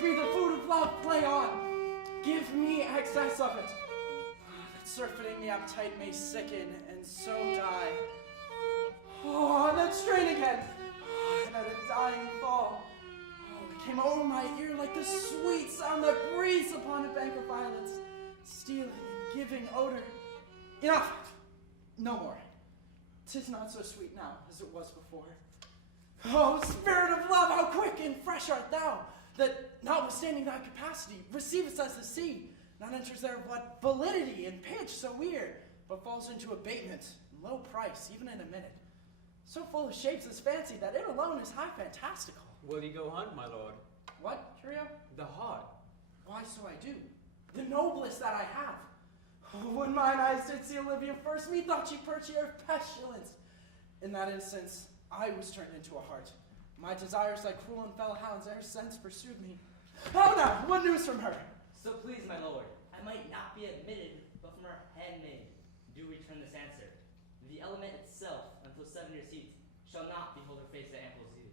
Give me the food of love, play on. Give me excess of it. That surfeiting the appetite may sicken and so die. Oh, that strain again. And at a dying fall. It came over my ear like the sweet sound that breathes upon a bank of violets, stealing and giving odor. Enough. No more. 'Tis not so sweet now as it was before. Oh, spirit of love, how quick and fresh art thou, that, notwithstanding thy capacity, receivest as the sea, not enters there what validity and pitch so weird, but falls into abatement and low price, even in a minute. So full of shapes is fancy that it alone is high fantastical. Will you go hunt, my lord? What, Curio? The hart. Why, so I do. The noblest that I have. Oh, when mine eyes did see Olivia first, methought she perched here of pestilence. In that instance, I was turned into a hart. My desires, like cruel and fell hounds, e'er since pursued me. How now? What news from her? So please, my lord, I might not be admitted, but from her handmaid, do return this answer. The element itself, until 7 years heat, shall not behold her face at ample zeal.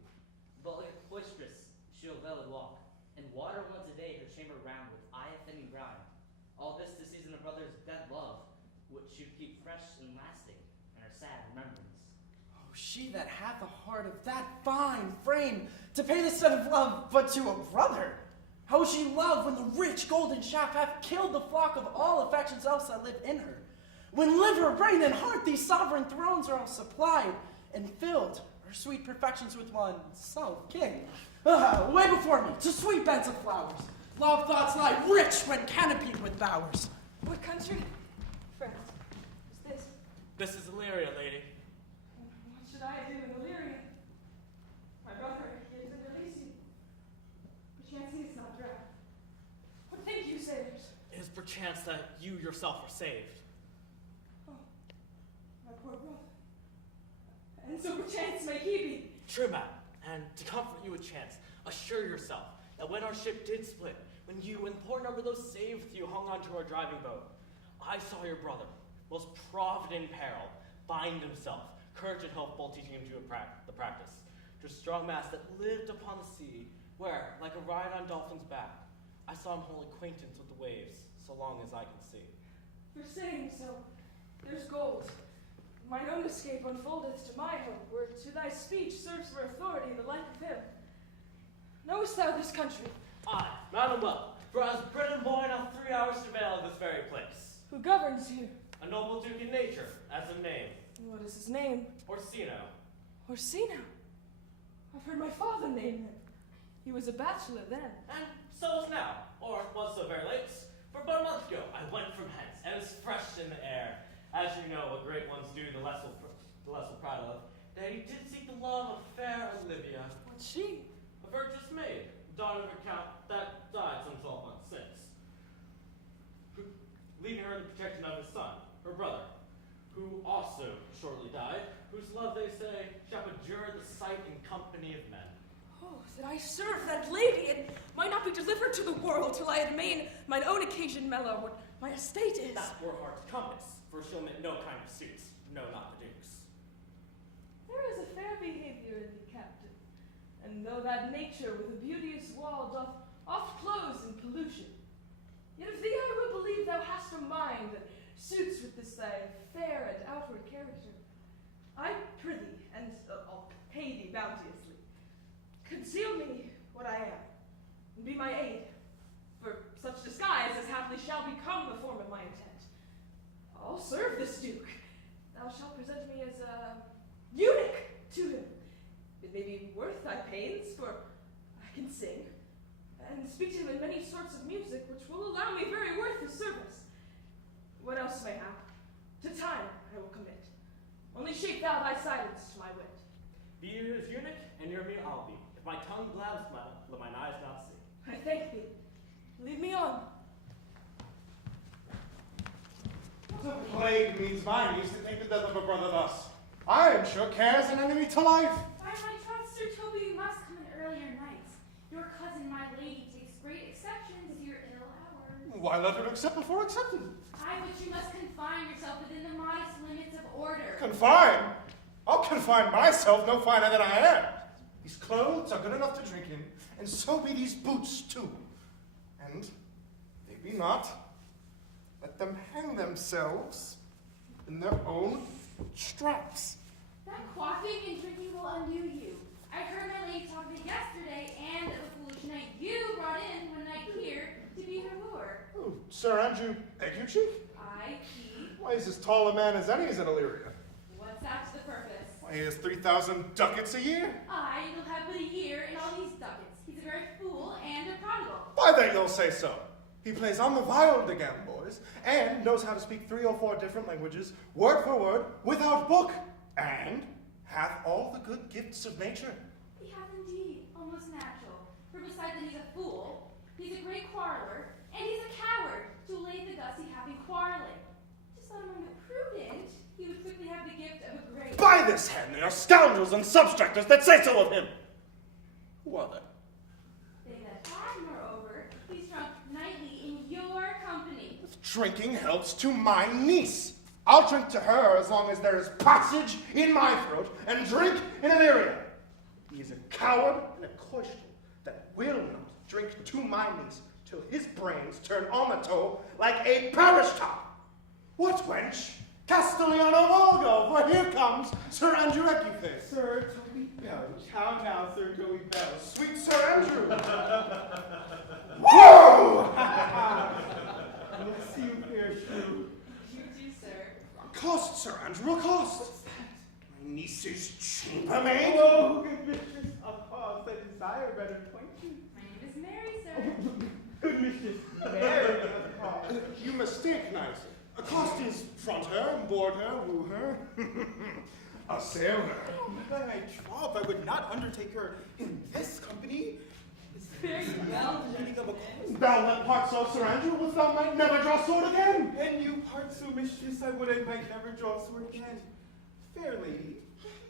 But like a boisterous, she'll veiled walk, and water once a day her chamber round with eye-offending grime. All this to season a brother's dead love, which should keep fresh and lasting in her sad remembrance. Oh, she that hath a heart of that fine frame, to pay the set of love but to a brother. How will she love when the rich golden shaft hath killed the flock of all affections else that live in her? When liver, brain, and heart these sovereign thrones are all supplied and filled, her sweet perfections with one self-king. Way before me, to sweet beds of flowers. Love thoughts lie rich when canopied with bowers. What country? France. What's this? This is Illyria, lady. What should I do in Illyria? My brother, he is in Elysium. Perchance he is not drowned. What think you, sailors? It is perchance that you yourself are saved. Oh, my poor brother. And so perchance may he be. True, madam, and to comfort you a chance, assure yourself that when our ship did split, when you and poor number those saved you hung onto our driving boat, I saw your brother, most provident in peril, bind himself, courage and hope both teaching him to the practice, to a strong mass that lived upon the sea, where, like a ride on dolphin's back, I saw him hold acquaintance with the waves, so long as I can see. For saying so, there's gold. Mine own escape unfoldeth to my hope, where to thy speech serves for authority the like of him. Knowest thou this country? Aye, madam well, for I was bred and born of 3 hours travail in this very place. Who governs here? A noble duke in nature, as of name. What is his name? Orsino. Orsino. I've heard my father name him. He was a bachelor then. And so is now, or was so very late. For about a month ago, I went from hence, and was fresh in the air. As you know, what great ones do, the less will proud of, that he did seek the love of fair Olivia. What's she? A virtuous maid, daughter of a count that died some 12 months since, leaving her in the protection of his son, her brother, who also shortly died, whose love, they say, shall endure the sight and company of men. Oh, that I serve that lady, and might not be delivered to the world till I had made mine own occasion mellow what my estate is. That were heart's compass, for she'll make no kind of suits, no, not the duke's. There is a fair behavior in thee, captain, and though that nature with a beauteous wall doth oft close in pollution, yet of thee I will believe thou hast a mind that suits with this thy fair and outward character. I prithee, and I'll pay thee bounteously, conceal me what I am, and be my aid, for such disguise as haply shall become the form of my intent. I'll serve this duke. Thou shalt present me as a eunuch to him. It may be worth thy pains, for I can sing, and speak to him in many sorts of music, which will allow me very worth his service. What else may happen? To time I will commit. Only shape thou thy silence to my wit. Be you his eunuch, and your me I'll be. If my tongue blabs, let mine eyes not see. I thank thee. Lead me on. What a plague means mine used to take the death of a brother thus? I am sure cares an enemy to life. By my troth, Sir Toby, you must come in earlier nights. Your cousin, my lady, takes great exception to your ill hours. Why let her accept before accepting? I wish you must confine yourself within the modest limits of order. Confine? I'll confine myself no finer than I am. These clothes are good enough to drink in, and so be these boots too. And they be not. Let them hang themselves in their own straps. That quaffing and drinking will undo you. I heard my lady talk of it yesterday, and of the foolish knight you brought in one night here to be her lure. Oh, Sir Andrew Egg-you-cheek? He. Why, he's as tall a man as any is in Illyria. What's that to the purpose? Why, he has 3,000 ducats a year. You'll have but a year and all these ducats. He's a very fool and a prodigal. Why, then you'll say so. He plays on the viol again, boys, and knows how to speak 3 or 4 different languages, word for word, without book, and hath all the good gifts of nature. He hath indeed, almost natural. For besides that he's a fool, he's a great quarreler, and he's a coward to lay the dust he having quarreling. Just thought among the prudent, he would quickly have the gift of a great. By this hand, they are scoundrels and substructors that say so of him. Who are they? They that have, moreover, he's drunk nightly in your company. Drinking helps to my niece. I'll drink to her as long as there is passage in my throat and drink in Illyria. He is a coward and a cloister that will not drink to my niece till his brains turn on the toe like a parish top. What, wench? Castellano Volgo, for here comes Sir Andrew Equiface. Sir Toby Belch. How now, Sir Toby Belch? Sweet Sir Andrew. Whoa! Bless you, fair shrew. You do, sir. Accost, Sir Andrew, accost. My niece's chambermaid. Hello, good mistress. Of course, I desire better acquaintance. My name is Mary, sir. Good mistress, Mary, of course. You mistake, knight. Accost is front her, board her, woo her, assail her. By my troth, I would not undertake her in this company. Very well. Thou let part so, Sir Andrew, wouldst thou might never draw sword again. And you part so, mistress, I would I might never draw sword again. Fair lady,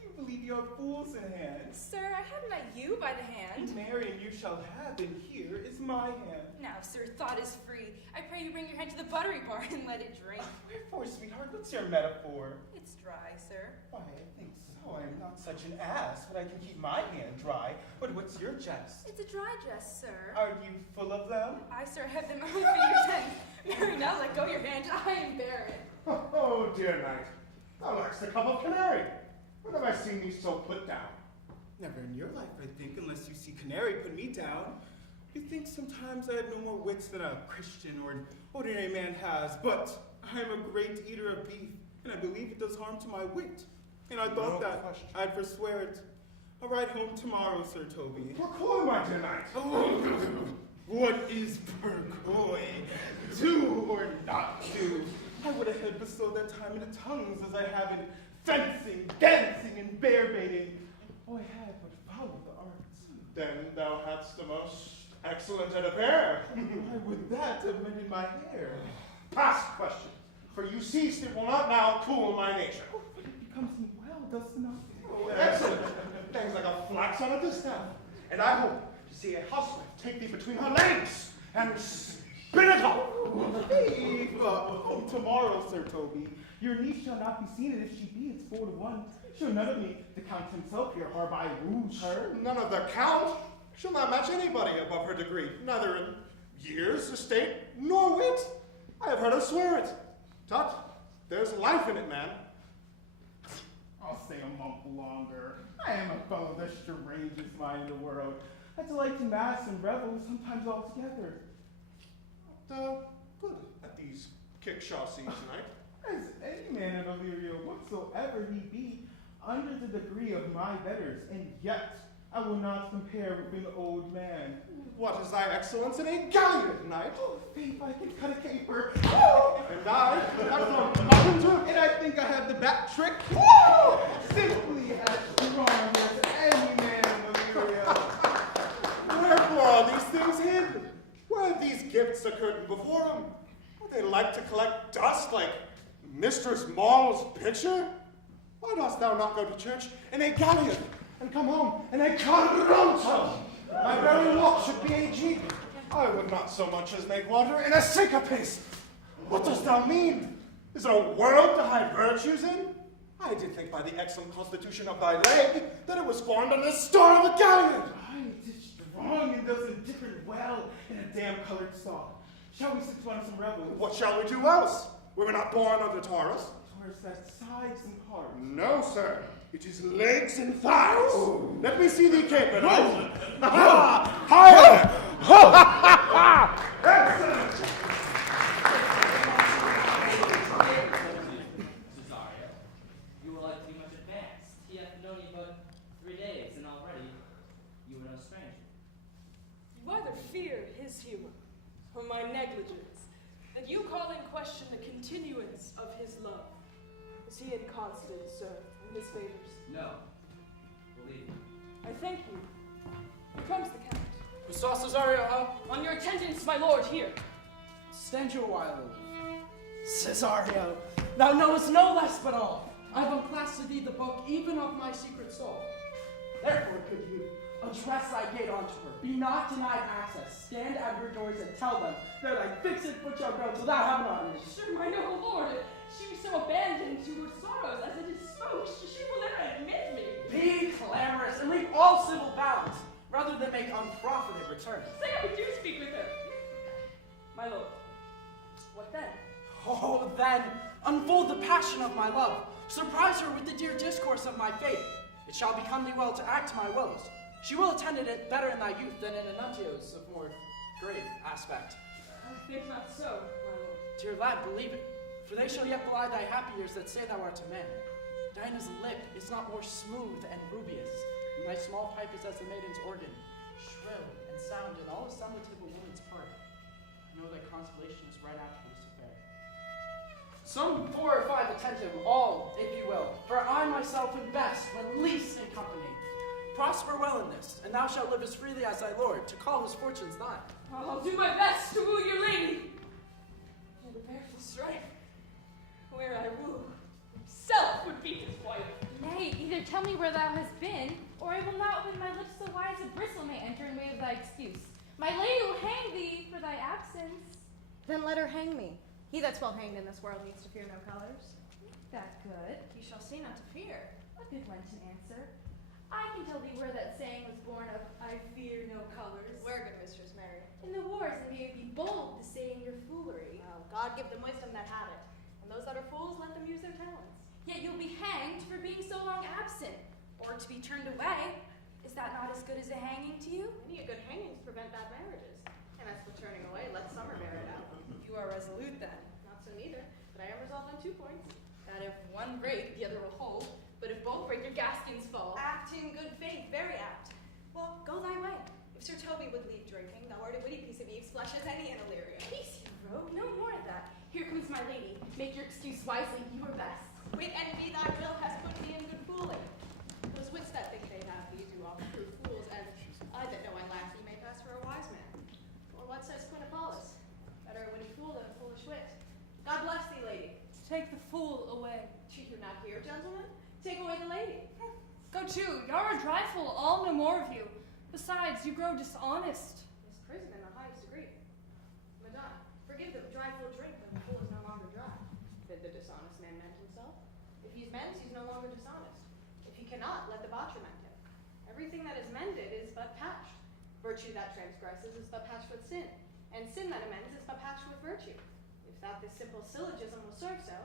you believe you have fools in hand. Sir, I have not you by the hand. Mary, and you shall have, and here is my hand. Now, sir, thought is free. I pray you bring your hand to the buttery bar and let it drink. Wherefore, sweetheart, what's your metaphor? It's dry, sir. Why, I think so. I am not such an ass, but I can keep my hand dry. But what's your jest? It's a dry jest, sir. Are you full of them? I, sir, have them on my fingers and Mary, now let go your hand. I am barren. Oh, dear knight, thou lackst a cup of canary. When have I seen thee so put down? Never in your life, I think, unless you see canary put me down. You think sometimes I have no more wits than a Christian or an ordinary man has, but I am a great eater of beef, and I believe it does harm to my wit. And I thought No that question. I'd forswear it. I'll ride home tomorrow, Sir Toby. Pourquoi, my dear knight? What is percoy? Do or not do? I would have had bestowed that time in the tongues as I have in fencing, dancing, and bear baiting. Oh, I had but followed the arts. Then thou hadst the most excellent head of hair. Why would that have mended my hair? Past question, for you ceased it will not now cool my nature. Oh, but it becomes me well, does it not? Oh, excellent. Hangs like a flax on a distaff. And I hope to see a housewife take thee between her legs and spin it off. Hey, tomorrow, Sir Toby. Your niece shall not be seen, and if she be, it's 4 to 1. She'll none of me, the Count himself here, harby woos her. None of the count shall not match anybody above her degree, neither in years, estate, nor wit. I have heard her swear it. Tut, there's life in it, man. I'll stay a month longer. I am a fellow of the strangest mind in the world. I delight to mass and revel, sometimes all together. Good at these kickshaw scenes tonight. As any man in Illyria, whatsoever he be, under the degree of my betters, and yet I will not compare with an old man. What is thy excellence in a galliard, knight? Oh, faith, I can cut a caper. And I from mountain And I think I have the back trick. Simply as strong as any man in Illyria. Wherefore are these things hid? Where have these gifts occurred before him? Would they like to collect dust like Mistress Maule's picture? Why dost thou not go to church in a galleon and come home in a carronto? My very walk should be a jeep. I would not so much as make water in a syncopace. What dost thou mean? Is it a world to hide virtues in? I did think by the excellent constitution of thy leg that it was formed on the star of a galleon. Right, it's strong and doesn't dip it well in a damn-colored salt. Shall we sit on some revelry? What shall we do else? We were not born under Taurus. Taurus has sides and parts. No, sir. It is legs and thighs. Let me see thee caper. Ho! Higher! Excellent! Cesario, you are like too much advanced. He hath known you but 3 days, and already you are no stranger. You either fear his humor or my negligence, and you call in question the continuance of his love. Is he inconstant, sir, in his favors? No. Believe me. I thank you. Here comes the count. We saw Cesario, huh? On your attendance, my lord, here. Stand you a while, Olivia. Cesario, thou knowest no less but all. I have unclasped to thee the book even of my secret soul. Therefore could you address thy gate unto her, be not denied access, stand at her doors and tell them, there thy fixed foot shall grow till thou have not any. Sure, my noble lord, she be so abandoned to her sorrows as it is spoke, she will never admit me. Be clamorous and leave all civil bounds, rather than make unprofited return. Say I do speak with her. My lord, what then? Oh, then, unfold the passion of my love. Surprise her with the dear discourse of my faith. It shall become thee well to act my wills. She will attend it better in thy youth than in Annuntio's of more grave aspect. I think not so, my lord. Dear lad, believe it, for they shall yet belie thy happy years that say thou art a man. Dinah's lip is not more smooth and rubious, and thy small pipe is as the maiden's organ, shrill and sound in all assemblative of a woman's part. I know thy consolation is right afterwards to bear. Some 4 or 5 attentive, all, if you will, for I myself am best when least in company. Prosper well in this, and thou shalt live as freely as thy lord, to call his fortunes thine. I'll do my best to woo your lady. And the bearful strife, where I woo, himself would be his wife. Nay, either tell me where thou hast been, or I will not open my lips so wide as a bristle may enter in way of thy excuse. My lady will hang thee for thy absence. Then let her hang me. He that's well hanged in this world needs to fear no colors. That good. You shall see not to fear. A good Lenten answer. I can tell thee where that saying was born of, I fear no colors. Where, good mistress Mary? In the wars, and may be bold to say in your foolery. Well, God give them wisdom that have it, and those that are fools let them use their talents. Yet you'll be hanged for being so long absent, or to be turned away. Is that not as good as a hanging to you? Many a good hangings prevent bad marriages, and as for turning away, let summer bear it out. You are resolute then. Not so neither, but I am resolved on 2 points. That if one break, the other will hold, but if both break, your gaskins fall. Apt in good faith, very apt. Well, go thy way. If Sir Toby would leave drinking, thou art a witty piece of Eve's flesh as any in Illyria. Peace, you rogue, no more of that. Here comes my lady. Make your excuse wisely, you are best. Wit envy thy will has put thee in good fooling. Those wits that think they have these do oft prove fools, and I that know I lack thee may pass for a wise man. Or what says Quinipolus? Better a witty fool than a foolish wit. God bless thee, lady. Take the fool away. Do you not hear, gentlemen? Take away the lady. Go to, y'are a trifle, all no more of you. Besides, you grow dishonest. Is prison in the highest degree. Madonna, forgive the dry full drink when the fool is no longer dry. Did the dishonest man mend himself? If he's mends, he's no longer dishonest. If he cannot, let the botcher mend him. Everything that is mended is but patched. Virtue that transgresses is but patched with sin, and sin that amends is but patched with virtue. If that this simple syllogism will serve so,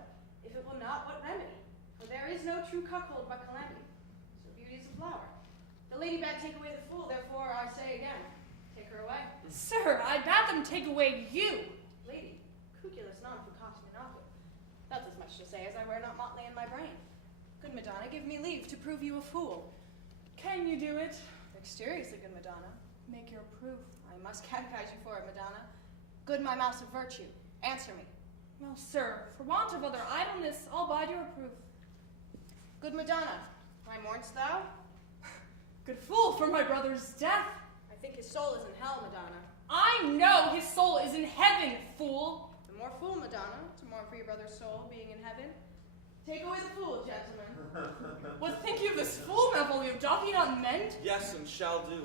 if it will not, what remedy? For there is no true cuckold but calamity. So beauty is a flower. The lady bade take away the fool, therefore I say again, take her away. Sir, I bade them take away you. Lady, cuculus non fucat minato. That's as much to say as I wear not motley in my brain. Good Madonna, give me leave to prove you a fool. Can you do it? Dexterously, good Madonna. Make your proof. I must catechise you for it, Madonna. Good my mouse of virtue, answer me. Well, sir, for want of other idleness, I'll bide your proof. Good Madonna, why mourn'st thou? Good fool, for my brother's death. I think his soul is in hell, Madonna. I know his soul is in heaven, fool. The more fool, Madonna, to mourn for your brother's soul being in heaven. Take away the fool, gentlemen. What think you of this fool, Malvolio? Doth he not mend? Yes, and shall do,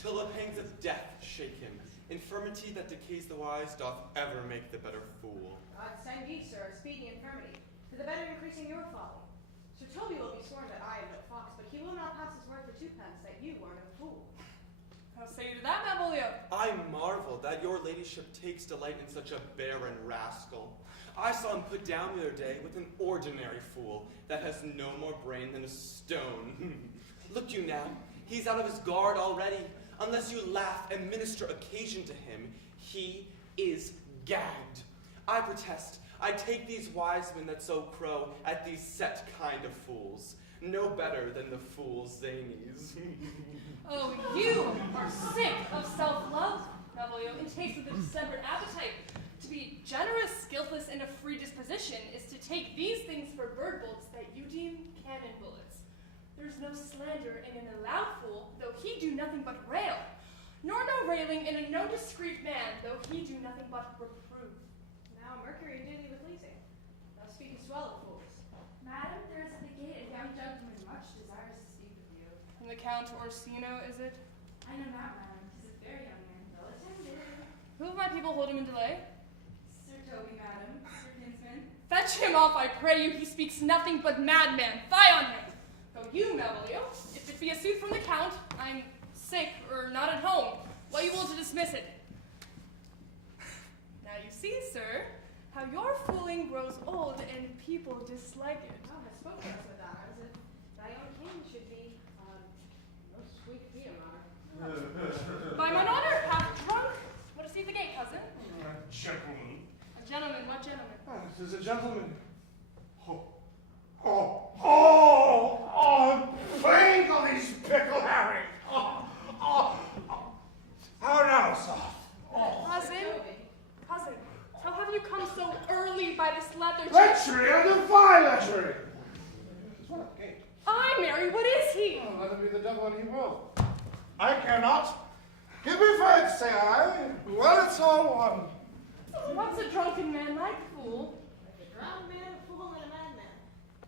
till the pangs of death shake him. Infirmity that decays the wise doth ever make the better fool. God send ye, sir, a speedy infirmity, to the better increasing your folly. Sir Toby will be sworn that I am no fox, but he will not pass his word for twopence that you are no fool. How say you to that, Malvolio? I marvel that your ladyship takes delight in such a barren rascal. I saw him put down the other day with an ordinary fool that has no more brain than a stone. Look you now, he's out of his guard already. Unless you laugh and minister occasion to him, he is gagged. I protest, I take these wise men that so crow at these set kind of fools, no better than the fool zanies. Oh, you are sick of self-love, Malvolio, in taste with a distempered appetite. To be generous, skillful, and of free disposition is to take these things for bird bolts that you deem cannon bullets. There's no slander in an allowed fool, though he do nothing but rail, nor no railing in a no discreet man, though he do nothing but reprove. Now Mercury duty with leasing. Thou speakest well of fools. Madam, there is at the gate a young gentleman much desirous to speak with you. From the Count Orsino, is it? I know not, madam. 'Tis a very young man, well attended. Who of my people hold him in delay? Sir Toby, madam, Sir kinsman. Fetch him off, I pray you. He speaks nothing but madman. Fie on him. Go you, Malvolio. If it be a suit from the Count, I'm sick or not at home. What you will to dismiss it? Now you see, sir, how your fooling grows old and people dislike it. Thou hast spoken us, Madonna, as if thy own king should be, most sweet Fiamar. By mine honor, half drunk. What is he at the gate, cousin? Gentlemen. A gentleman. What gentleman? This is a gentleman. Oh, playing on these pickle herrings. How now, sir? Cousin, how have you come so early by this leather? Lechery, I defy lechery. There's one at the gate. I marry, what is he? Oh, let him be the devil and he will. I cannot. Give me faith, say I. Well, it's all one. What's a drunken man like, fool? Like a drowned man, a fool, and a madman.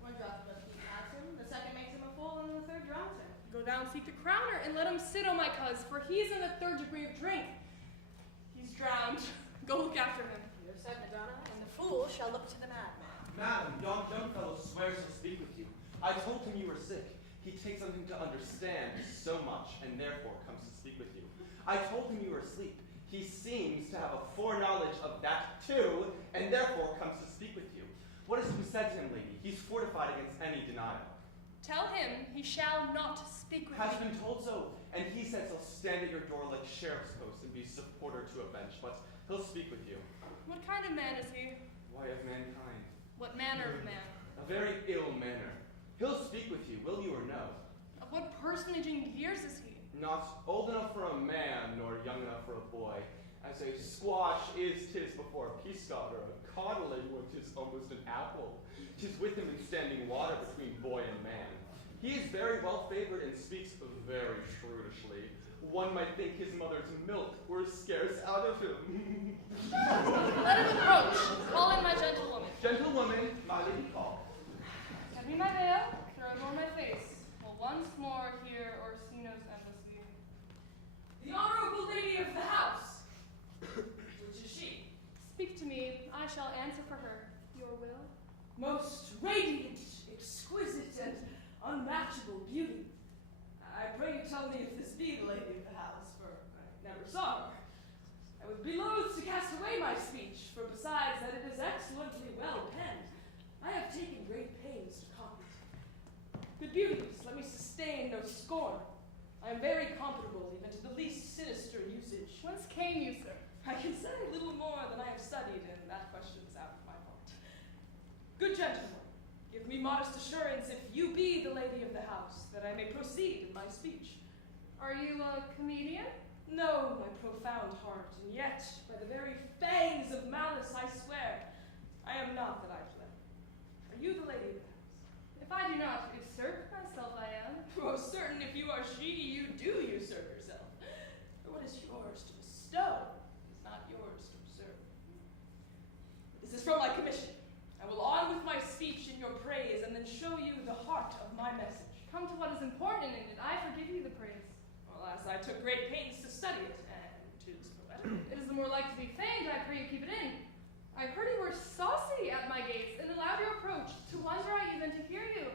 One drop of he adds him, the second makes him a fool, and the third drowns him. Go down, seek the crowner, and let him sit, O my cuz, for he's in the third degree of drink. He's drowned. Go look after him. You have said, Madonna, and the fool shall look to the madman. Madam, yon young fellow swears to speak with you. I told him you were sick. He takes something to understand so much, and therefore comes to speak with you. I told him you were asleep. He seems to have a foreknowledge of that too, and therefore comes to speak with you. What is to be said to him, lady? He's fortified against any denial. Tell him he shall not speak with Has me. been told so, and he says he'll stand at your door like sheriff's post and be supporter to a bench, but he'll speak with you. What kind of man is he? Why, of mankind. What manner of man? A very ill manner. He'll speak with you, will you or no? Of what personage in years is he? Not old enough for a man, nor young enough for a boy. As a squash is 'tis before a peascod, or a codling when 'tis almost an apple. 'Tis with him in standing water between boy and man. He is very well favored and speaks very shrewdishly. One might think his mother's milk were scarce out of him. Let him approach. Call in my gentlewoman. Gentlewoman, my lady call. Get me my veil, throw it over my face. Will once more hear Orsino's embassy. The honorable lady of the house. Which is she? Speak to me, I shall answer for her. Your will? Most radiant, exquisite, and unmatchable beauty. I pray you tell me if this be the lady of the house, for I never saw her. I would be loath to cast away my speech, for besides that it is excellently well penned, I have taken great pains to copy it. Good beauties, let me sustain no scorn. I am very comparable even to the least sinister usage. Whence came you, sir? I can say little more than I have studied, and that question is out of my part. Good gentlemen, give me modest assurance if you be the lady of the house, that I may proceed in my speech. Are you a comedian? No, my profound heart, and yet, by the very fangs of malice, I swear, I am not that I play. Are you the lady of the house? If I do not usurp myself, I am. Most certain if you are she, you do usurp yourself. For what is yours to bestow is not yours to usurp. This is from my commission. I will on with my speech in your praise, and then show you the heart of my message. Come to what is important in it. I forgive you the praise. Well, as I took great pains to study it, and 'tis poetical. It is the more like to be feigned, I pray you keep it in. I heard you were saucy at my gates, and allowed your approach, to wonder I even to hear you.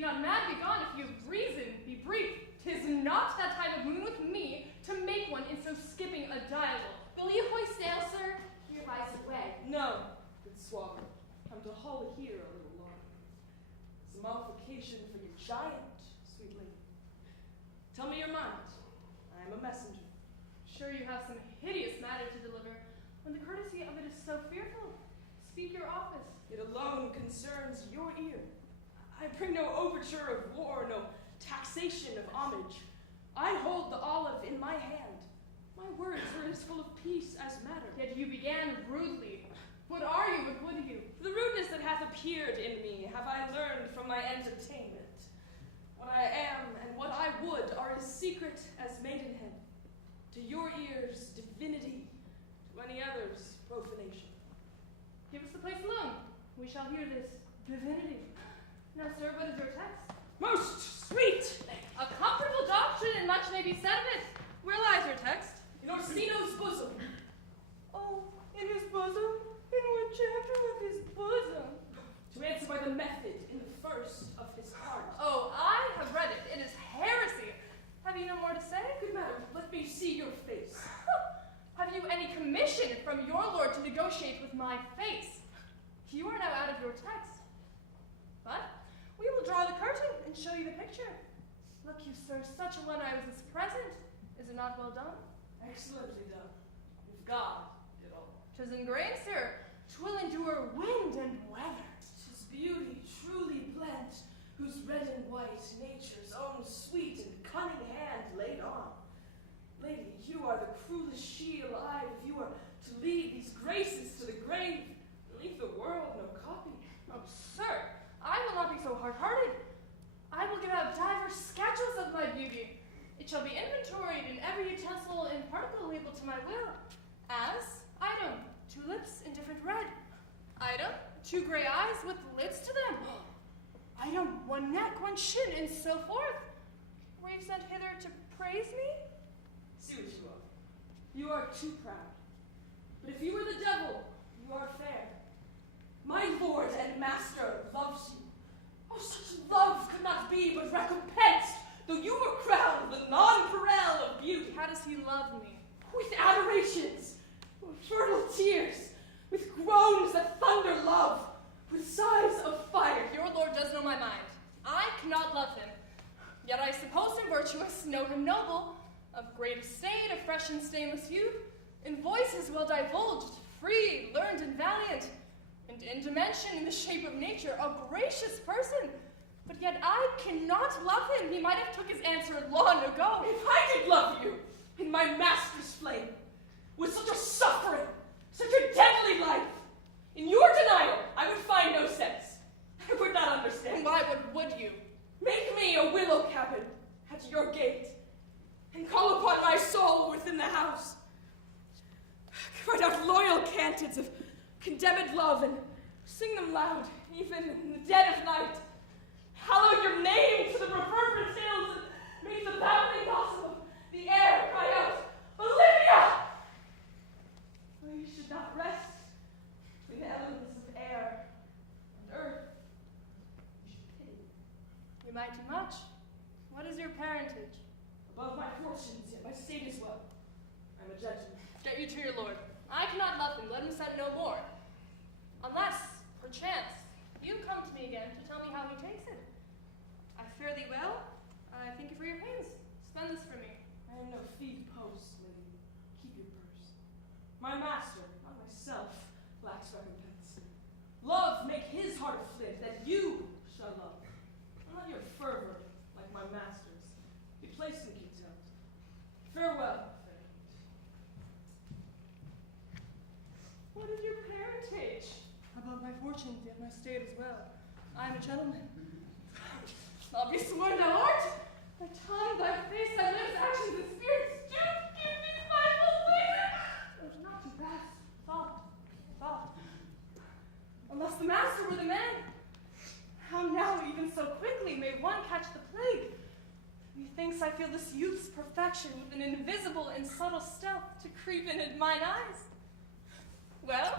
be not mad, be gone. If you have reason, be brief. 'Tis not that time of moon with me to make one in so skipping a dialogue. Will you hoist sail, sir? Your vice away. No, good swallow. Come to hold here a little longer. Some multiplication for your giant, sweet lady. Tell me your mind. I am a messenger. Sure you have some hideous matter to deliver, when the courtesy of it is so fearful. Speak your office. It alone concerns your ear. I bring no overture of war, no taxation of homage. I hold the olive in my hand. My words are as full of peace as matter. Yet you began rudely. What are you, what would you? The rudeness that hath appeared in me have I learned from my entertainment. What I am and what I would are as secret as maidenhead. To your ears, divinity. To any others, profanation. Give us the place alone. We shall hear this divinity. Now, sir, what is your text? Most sweet! A comfortable doctrine, and much may be said of it. Where lies your text? In Orsino's bosom. Oh, in his bosom? In what chapter of his bosom? To answer by the method, in the first of his heart. Oh, I have read it. It is heresy. Have you no more to say? Good madam, let me see your face. Have you any commission from your lord to negotiate with my face? You are now out of your text. But we will draw the curtain and show you the picture. Look you, sir, such a one I was as present. Is it not well done? Excellently done. If God did all. 'Tis ingrained, sir. 'Twill endure wind and weather. 'Tis beauty truly blent, whose red and white nature's own sweet and cunning hand laid on. Lady, you are the cruelest she alive. If you are to lead these graces to the grave, leave the world no copy. Oh, sir, I will not be so hard-hearted. I will give out divers sketches of my beauty. It shall be inventoried in every utensil and particle labeled to my will. As, item, 2 lips in different red. Item, 2 gray eyes with lids to them. Item, 1 neck, 1 chin, and so forth. Were you sent hither to praise me? See what you are. You are too proud. But if you were the devil, you are fair. My lord and master loves you. Oh, such love could not be but recompensed, though you were crowned the nonpareil of beauty. How does he love me? With adorations, with fertile tears, with groans that thunder love, with sighs of fire. Your lord does know my mind. I cannot love him. Yet I suppose him virtuous, know him noble, of great estate, of fresh and stainless youth, in voices well divulged, free, learned, and valiant, and in dimension, in the shape of nature, a gracious person. But yet I cannot love him. He might have took his answer long ago. If I did love you, in my master's flame, with such a suffering, such a deadly life, in your denial, I would find no sense. I would not understand. Why would you? Make me a willow cabin at your gate, and call upon my soul within the house. Write out loyal cantids of condemned love, and sing them loud, even in the dead of night. Hallow your name to the reverberant hills, and make the babbling gossip of the air cry out, Olivia! For you should not rest between the elements of air and earth. You should pity. You might do much. What is your parentage? Above my fortunes, yet my state is well. I'm a gentleman. Get you to your lord. I cannot love him. Let him set no more. Unless, perchance, you come to me again to tell me how he takes it. I fare thee well. I thank you for your pains. Spend this for me. I am no feed post, lady. Keep your purse. My master, not myself, lacks recompense. Love make his heart flint, that you shall love. And let your fervor, like my master's, be placed in contempt. Farewell, fair knight. What is your parentage? Above my fortune, yet my state as well. I am a gentleman. I'll be sworn thou art. Thy tongue, thy face, thy lips, actions, and spirits do give me my belief. It was not too fast. Thought. Unless the master were the man. How now, even so quickly, may one catch the plague? Methinks I feel this youth's perfection with an invisible and subtle stealth to creep in at mine eyes. Well,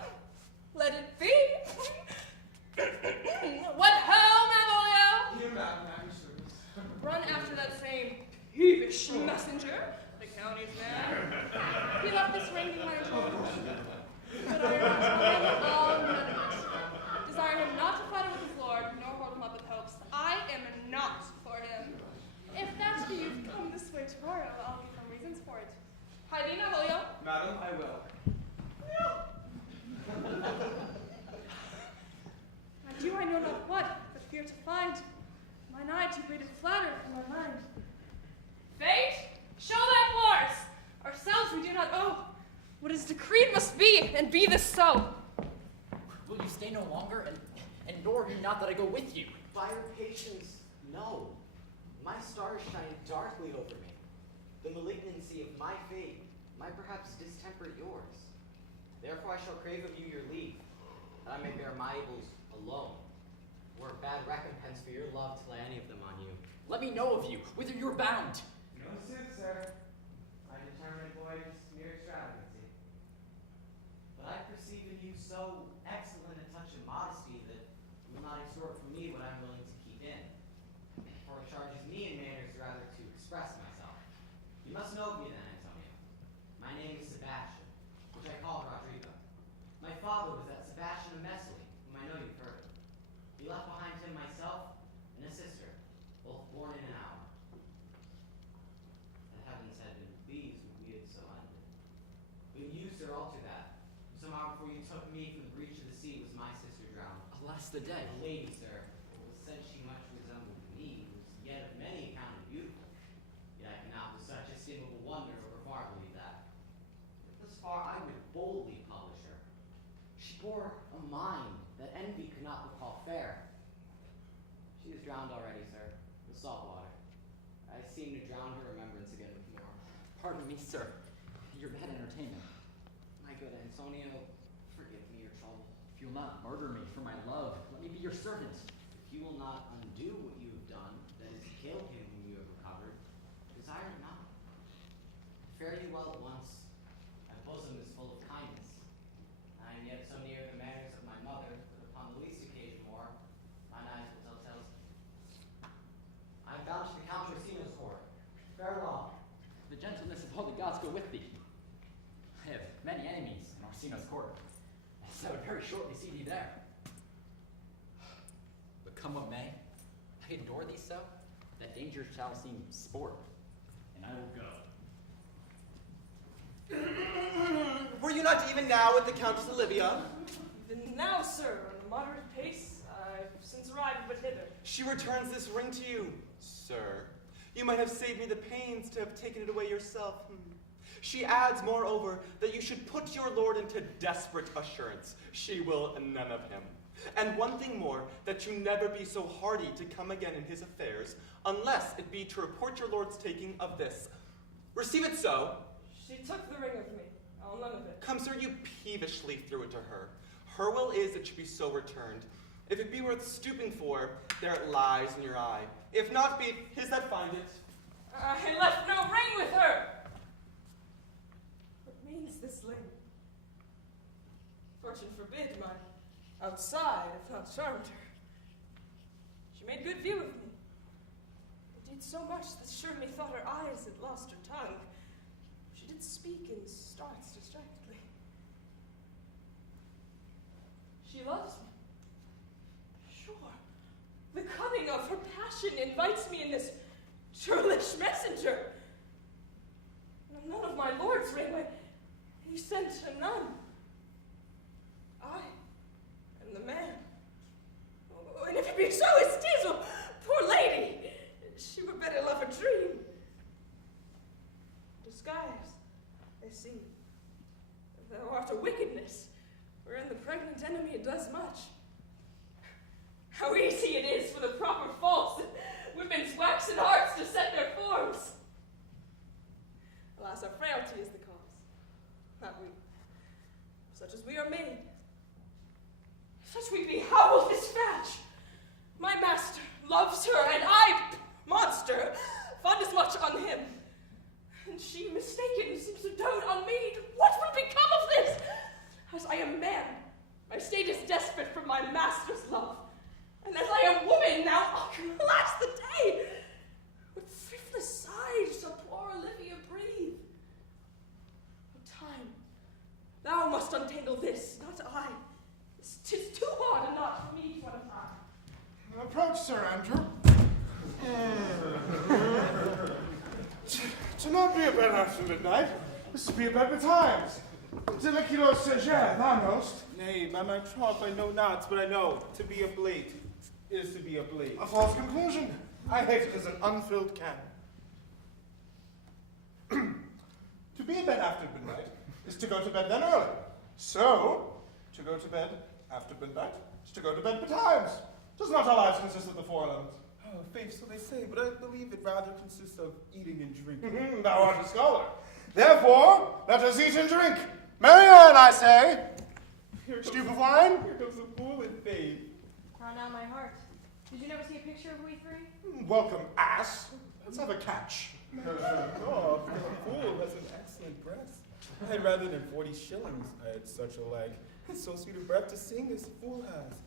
let it be. What ho, Malvolio? Malvolio! Here, madam, at your service. Run after that same peevish messenger, the county's man. He left this ring behind home. But I am telling all none of it. Desire him not to flatter with his lord, nor hold him up with hopes. I am not for him. If that be you've come this way tomorrow, I'll give him reasons for it. Hi, Malvolio. Madam, I will. I do I know not what, but fear to find. Mine eye too great a flatter for my mind. Fate, show thy force! Ourselves we do not owe. What is decreed must be, and be this so. Will you stay no longer, and nor you not that I go with you? By your patience, no. My stars shine darkly over me. The malignancy of my fate might perhaps distemper yours. Therefore I shall crave of you your leave, that I may bear my evils alone, or bad recompense for your love to lay any of them on you. Let me know of you, whither you're bound. No suit, sir. I determined void mere extravagancy. But I perceive in you so excellent a touch of modesty that you will not extort from me what I'm willing to keep in. For it charges me in manners rather to express myself. You must know me then, Antonio. My name is Sebastian, which I call Rodrigo. My father was that Sebastian of Mesli, whom I know you've heard. He left behind him myself and a sister, both born in an hour. The heavens had been pleased when we had so ended. But you, sir, altered that. Somehow before you took me from the breach of the sea was my sister drowned. Alas the day. A lady, sir, who was said she much resembled me, was yet of many accounted beautiful. Yet I cannot with such estimable wonder or far believe that. But thus far I would boldly publish her. She bore a mind that envy could not but call fair. She is drowned already, sir, with salt water. I seem to drown her remembrance again with more. Pardon me, sir. Your bad entertainment. My good Antonio, forgive me your trouble. If you'll not murder me for my love, let me be your servant. If you will not undo what you have done, that is to kill him whom you have recovered, desire it not. Fare you well at once. My bosom is full of kindness. I am yet so near the manners of my mother that upon the least occasion more, mine eyes will tell tales. I am bound to the Count Orsino's court. Farewell. The gentleness of holy gods go with thee. I have many enemies in Orsino's court, so I would very shortly see thee there. But come what may, I adore thee so, that danger shall seem sport, and I will go. Were you not even now with the Countess Olivia? Even now, sir, on a moderate pace, I've since arrived but hither. She returns this ring to you, sir. You might have saved me the pains to have taken it away yourself. She adds, moreover, that you should put your lord into desperate assurance. She will none of him. And one thing more, that you never be so hardy to come again in his affairs, unless it be to report your lord's taking of this. Receive it so. She took the ring of me. I'll none of it. Come, sir, you peevishly threw it to her. Her will is it should be so returned. If it be worth stooping for, there it lies in your eye. If not be his that find it. I left no ring with her. What means this ring? Fortune forbid my outside if not charmed her. She made good view of me. Indeed, so much that sure methought her eyes had lost her tongue. She did speak in starts distractedly. She loves me. Sure, the cunning of her passion invites me in this churlish messenger. None of my lord's ring, he sent her none. I am the man. Oh, and if it be so, it is, oh, poor lady, she would better love a dream. Disguise, I see. Thou art a wickedness, wherein the pregnant enemy does much. How easy it is for the proper false women's waxen hearts to set their forms. Alas, our frailty is the cause, not we. Such as we are made, such we be, how will this match? My master loves her, and I, monster, fond as much on him. And she, mistaken, seems to dote on me. What will become of this? As I am man, my state is desperate for my master's love. And as I am woman now, alas the day! With thriftless sighs shall poor Olivia breathe. O time, thou must untangle this, not I. 'Tis too hard a knot for me to untie. Approach, Sir Andrew. To not be abed after midnight, is to be abed betimes. Deliculo seger, thou knowst. Nay, by my troth, I know not, but I know to be up late is to be up late. A false conclusion. I hate it as an unfilled can. To be abed after midnight is to go to bed then early. So, to go to bed after midnight is to go to bed betimes. Does not our lives consist of the four elements? Oh, faith, so they say, but I believe it rather consists of eating and drinking. Thou art a scholar. Therefore, let us eat and drink. Marianne, I say. Stew of wine? Here comes a fool in faith. Crown out my heart. Did you never see a picture of we three? Welcome, ass. Let's have a catch. Oh, the fool has an excellent breast. I had rather than 40 shillings. I had such a leg. And so sweet a breath to sing this fool has.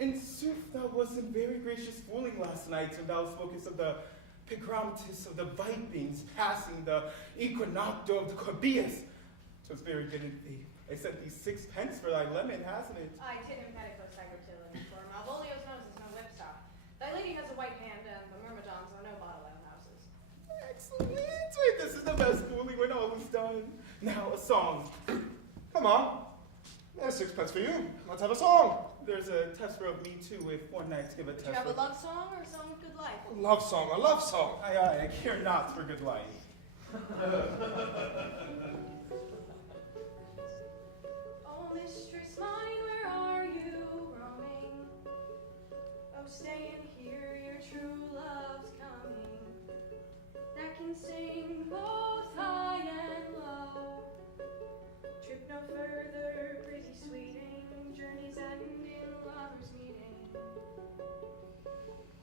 In sooth, thou wasn't very gracious fooling last night when thou spokest of the pigrammatus of the vipings passing the equinocto of the corbias. 'Twas very good in faith. I sent thee 6 pence for thy lemon, hasn't it? I did emphatically cybertility, for Malvolio's nose is no whipstock. Thy lady has a white hand, and the myrmidons are no bottle ale houses. Excellent. Wait, this is the best fooling when all is done. Now, a song. Come on. There's 6 pence for you. Let's have a song. There's a test for me too if one night give a test. Do you have for a love song or a song of good life? A love song, a love song. Aye, I care not for good life. Oh, mistress mine, where are you roaming? Oh, stay and hear your true love's coming. That can sing both high and low. Trip no further, pretty sweeting. Journeys end in lovers' meeting.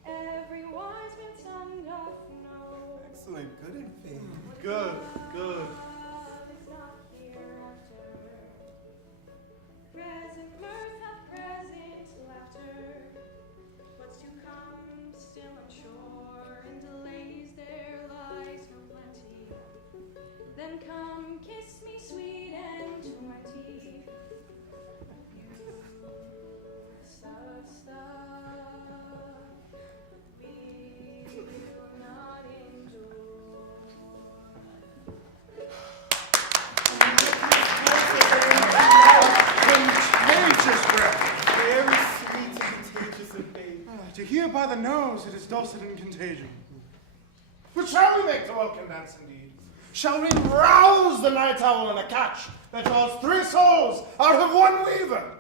Every wise man's son doth know. Excellent, good in faith. Good, good. Love is not hereafter. Present mirth hath present laughter. What's to come still unsure, and delays there lies no plenty. Then come kiss me sweet and 20. The stuff we will not endure. Contagious breath. Very sweet and contagious in faith. To hear by the nose, it is dulcet in contagion. But shall we make the welcome dance indeed? Shall we rouse the night owl in a catch that draws 3 souls out of 1 weaver?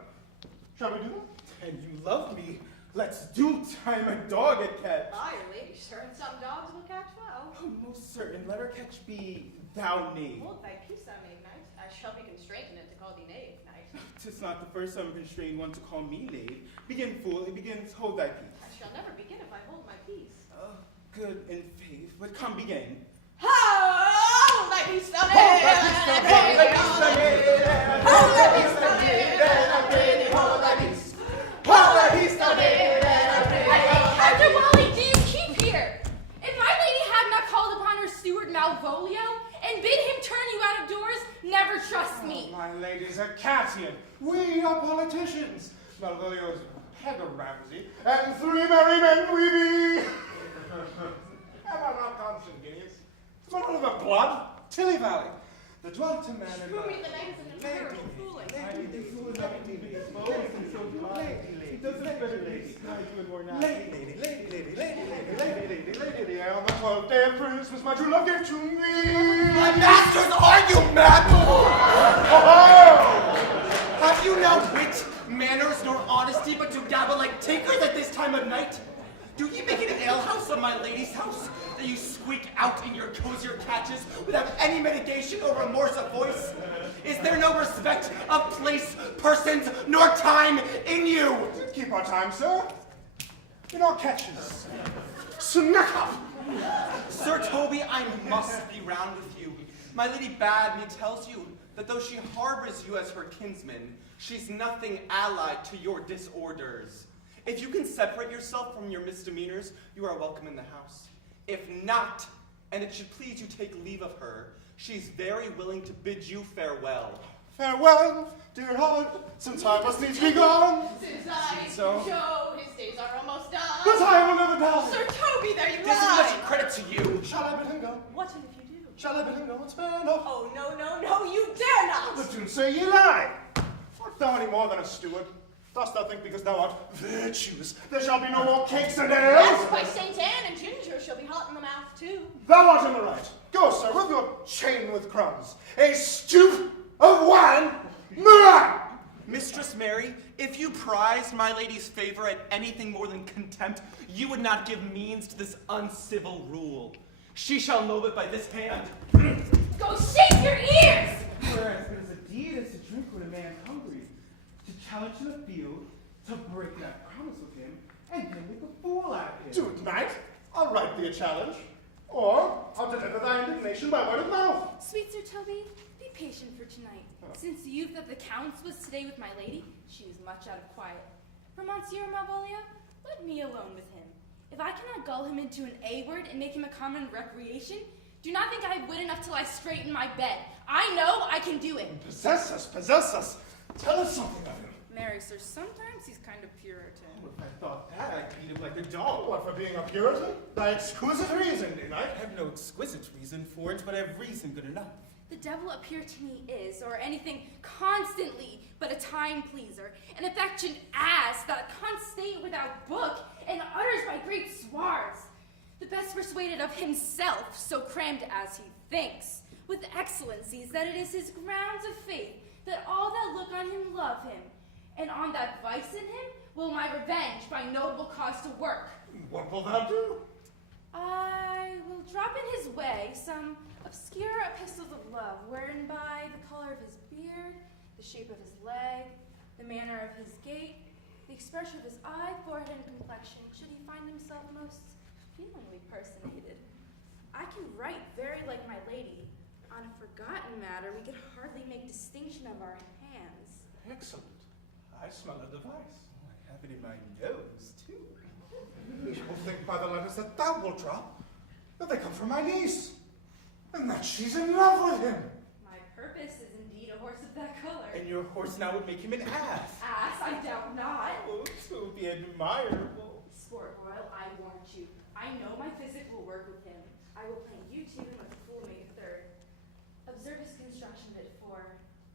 Shall we do that? And you love me. Let's do time a dog at catch. Ah, your lady, sir, and some dogs will catch well. Oh, most certain. Let her catch be thou knave. Hold thy peace, thou knave knight. I shall be constrained in it to call thee knave knight. 'Tis not the first time constrained one to call me knave. Begin, fool. It begins, hold thy peace. I shall never begin if I hold my peace. Good in faith. But come, begin. Hold thy peace, thou knave. Hold thy peace, thou knave. Hold thy peace, thou knave. Hold thy peace. Hold thy peace, thou knave. Captain Wally, do you keep here? If my lady had not called upon her steward Malvolio and bid him turn you out of doors, never trust me. My lady's a Catian. We are politicians. Malvolio is head of Ramsey, and 3 merry men we be. Am I not constant, guineas? Am I not of a blood? Tilly Valley. The dwelt a man in Who me the knight is an terrible fooling. He doesn't better lady. Lady, on the 12th day of Christmas, my true love gave to me. My masters, are you mad? Have you no wit, manners, nor honesty, but to gabble like takers at this time of night? Do ye make an alehouse of my lady's house, that you squeak out in your cozier catches without any mitigation or remorse of voice? Is there no respect of place, persons, nor time in you? Keep our time, sir. In our catches. Snuck up. Sir Toby, I must be round with you. My lady bade me tells you that though she harbors you as her kinsman, she's nothing allied to your disorders. If you can separate yourself from your misdemeanors, you are welcome in the house. If not, and it should please you take leave of her, she's very willing to bid you farewell. Farewell, dear heart, since I must needs be gone. Since I So- show his days are almost done. But I will never die. Sir Toby, there you This is lie. much credit to you. Shall I bid him go? What and if you do? Shall I bid him go? It's fair enough. Oh, no, no, no, you dare not. But do say ye lie. Art thou any more than a steward? Dost thou think because thou art virtuous, there shall be no more cakes and ales? Yes, by Saint Anne and Ginger shall be hot in the mouth, too. Thou art in the right. Go, sir, with your chain with crumbs. A stoup of wine. Murah! Mistress Mary, if you prized my lady's favor at anything more than contempt, you would not give means to this uncivil rule. She shall know it by this hand. Go shake your ears! For as good as a deed is to drink when a man is hungry, to challenge in the field, to break that promise with him, and then make a fool out of him. Do it, knight. I'll write thee a challenge. Or I'll deliver thy indignation by word of mouth. Sweet Sir Toby, be patient for tonight. Since the youth of the Count's was today with my lady, she was much out of quiet. For Monsieur Malvolio, let me alone with him. If I cannot gull him into an A word and make him a common recreation, do not think I have wit enough to lie straight in my bed. I know I can do it. Possess us, possess us. Tell us something of him. Mary, sir, sometimes he's kind of Puritan. If I thought that, I'd beat him like a dog. What, for being a Puritan? Thy exquisite reason, did I? I have no exquisite reason for it, but I have reason good enough. The devil appear to me is, or anything constantly, but a time pleaser, an affectioned ass that can't stay without book, and utters by great swards. The best persuaded of himself, so crammed as he thinks, with excellencies that it is his grounds of faith, that all that look on him love him, and on that vice in him will my revenge by noble cause to work. What will thou do? I will drop in his way some obscure epistles of love, wherein by the color of his beard, the shape of his leg, the manner of his gait, the expression of his eye, forehead, and complexion, should he find himself most feelingly personated. I can write very like my lady. On a forgotten matter, we could hardly make distinction of our hands. Excellent. I smell a device. I have it in my nose, too. He will think by the letters that thou wilt drop that they come from my niece, and that she's in love with him. My purpose is indeed a horse of that color. And your horse now would make him an ass. Ass, I doubt not. Oh, to be admirable. Sport Royal, I warrant you. I know my physic will work with him. I will play you two and let the fool make a third. Observe his construction bit for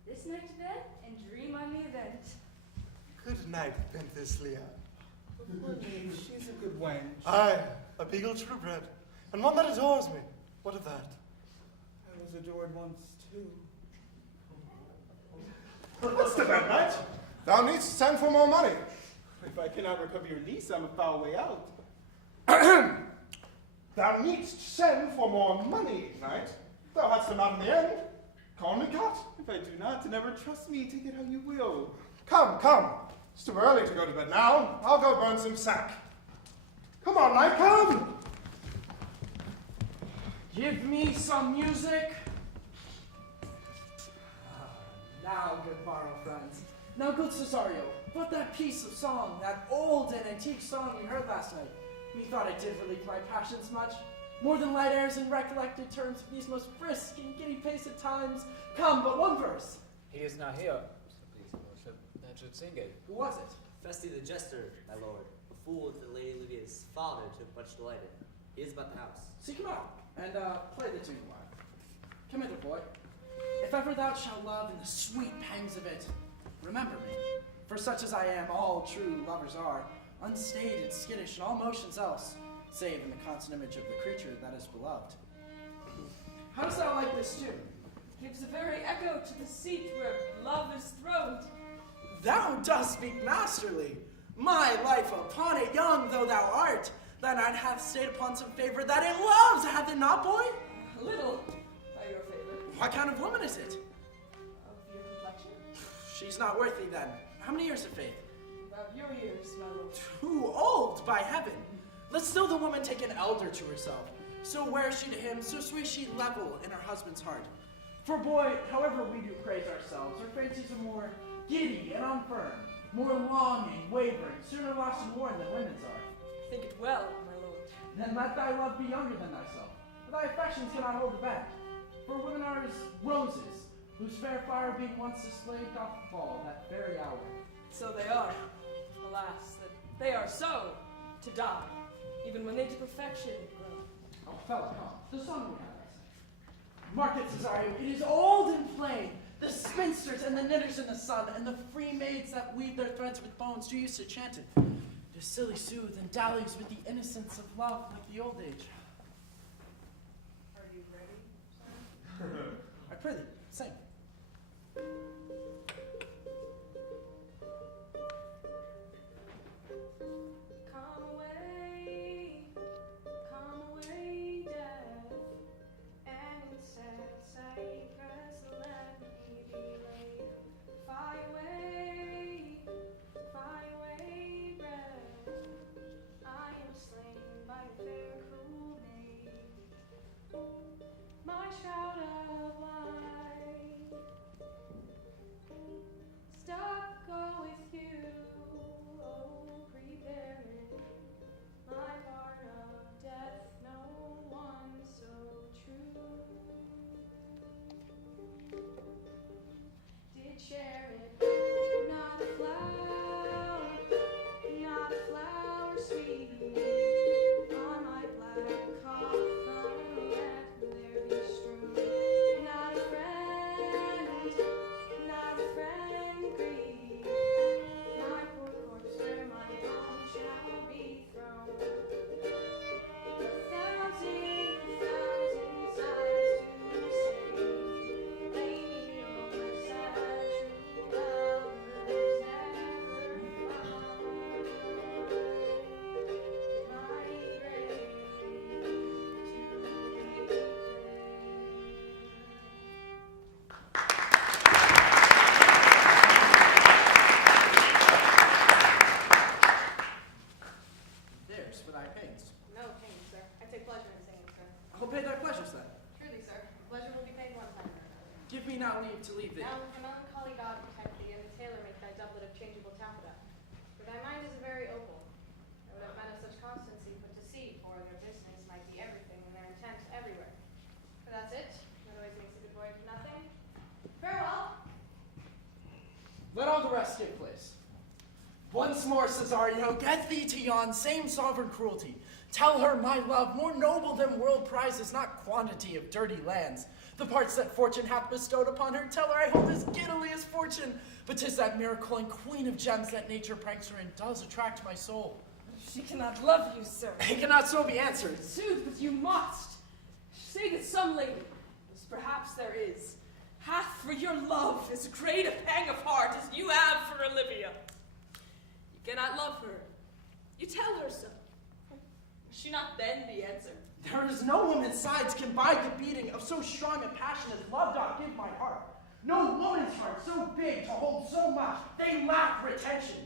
this night to bed and dream on the event. Good night, Pentheus Leah. She's a good wench. Aye, a beagle true-bred, and one that adores me. What of that? I was adored once, too. What's the bad night? Thou needst send for more money. If I cannot recover your niece, I'm a foul way out. Thou needst send for more money, knight. Thou hadst them out in the end. Call me cut. If I do not, never trust me, take it how you will. Come, come. It's too early to go to bed now. I'll go burn some sack. Come on, knight, come. Give me some music. Now, good borrow friends. Now, good Cesario, but that piece of song, that old and antique song we heard last night, methought it did relieve my passions much. More than light airs and recollected terms of these most brisk and giddy pace at times. Come, but one verse. He is not here, so please, your worship, that should sing it. Who was it? Festi the jester, my lord, a fool that Lady Olivia's father took much delight in. He is about the house. Seek him out, and play the tune a while. Come hither, boy. If ever thou shalt love in the sweet pangs of it, remember me. For such as I am, all true lovers are, unstaid and skittish in all motions else, save in the constant image of the creature that is beloved. How dost thou like this tune? Gives a very echo to the seat where love is throned. Thou dost speak masterly. My life upon it, young though thou art, thy night hath stayed upon some favor that it loves, hath it not, boy? A little, by your favor. What kind of woman is it? Of your complexion? She's not worth thee then. How many years of faith? About your years, my lord. Too old, by heaven. Let still the woman take an elder to herself. So wears she to him, so sweet she level in her husband's heart. For boy, however we do praise ourselves, our fancies are more giddy and unfirm. more longing, wavering, sooner lost and worn than women's are. Think it well, my lord. Then let thy love be younger than thyself, for thy affections cannot hold it back. For women are as roses, whose fair fire being once displayed doth fall that very hour. So they are. Alas, that they are so to die, even when they to perfection grow. Oh, fellow, come. The song we have, I say. Mark it, Cesario, it is old and plain. The spinsters and the knitters in the sun, and the free maids that weave their threads with bones, do used to chant it. To silly soothe and dallies with the innocence of love like the old age. Are you ready, sir? I prithee, sing. Come away, death, and in sad cypress let me be laid. Fly away, breath. I am slain by a fair cruel maid. My shroud of light, stuck go with you. Oh, prepare me. My part of death, no one so true did share it. Not a flower sweet on my black coffin yet there be strewn. Not a friend grieve. My poor corpse where my own shall be thrown. A thousand sighs to say, lay me over sad true lovers never found. My grave to be there. There's for thy pains. No pain, sir. I take pleasure in singing, sir. I will pay thy pleasures then. Truly, sir. Pleasure will be paid one time or another. Give me now leave to leave thee. Now with the melancholy god protect thee, and the tailor make thy doublet of changeable taffeta. For thy mind is a very opal. I would have men of such constancy put to sea, for their business might be everything, and their intent everywhere. For that's it. That always makes a good voyage of nothing. Farewell. Let all the rest take place. Once more, Cesario, get thee to yon same sovereign cruelty. Tell her my love, more noble than world prizes, not quantity of dirty lands. The parts that fortune hath bestowed upon her, tell her I hold as giddily as fortune. But 'tis that miracle and queen of gems that nature pranks her and does attract my soul. She cannot love you, sir. It cannot so be answered. Sooth, but you must. Say that some lady, as perhaps there is, hath for your love as great a pang of heart as you have for Olivia. You cannot love her. You tell her so. Will she not then be answered? There is no woman's sides can bide the beating of so strong a passion as love doth give my heart. No woman's heart so big to hold so much, they lack retention.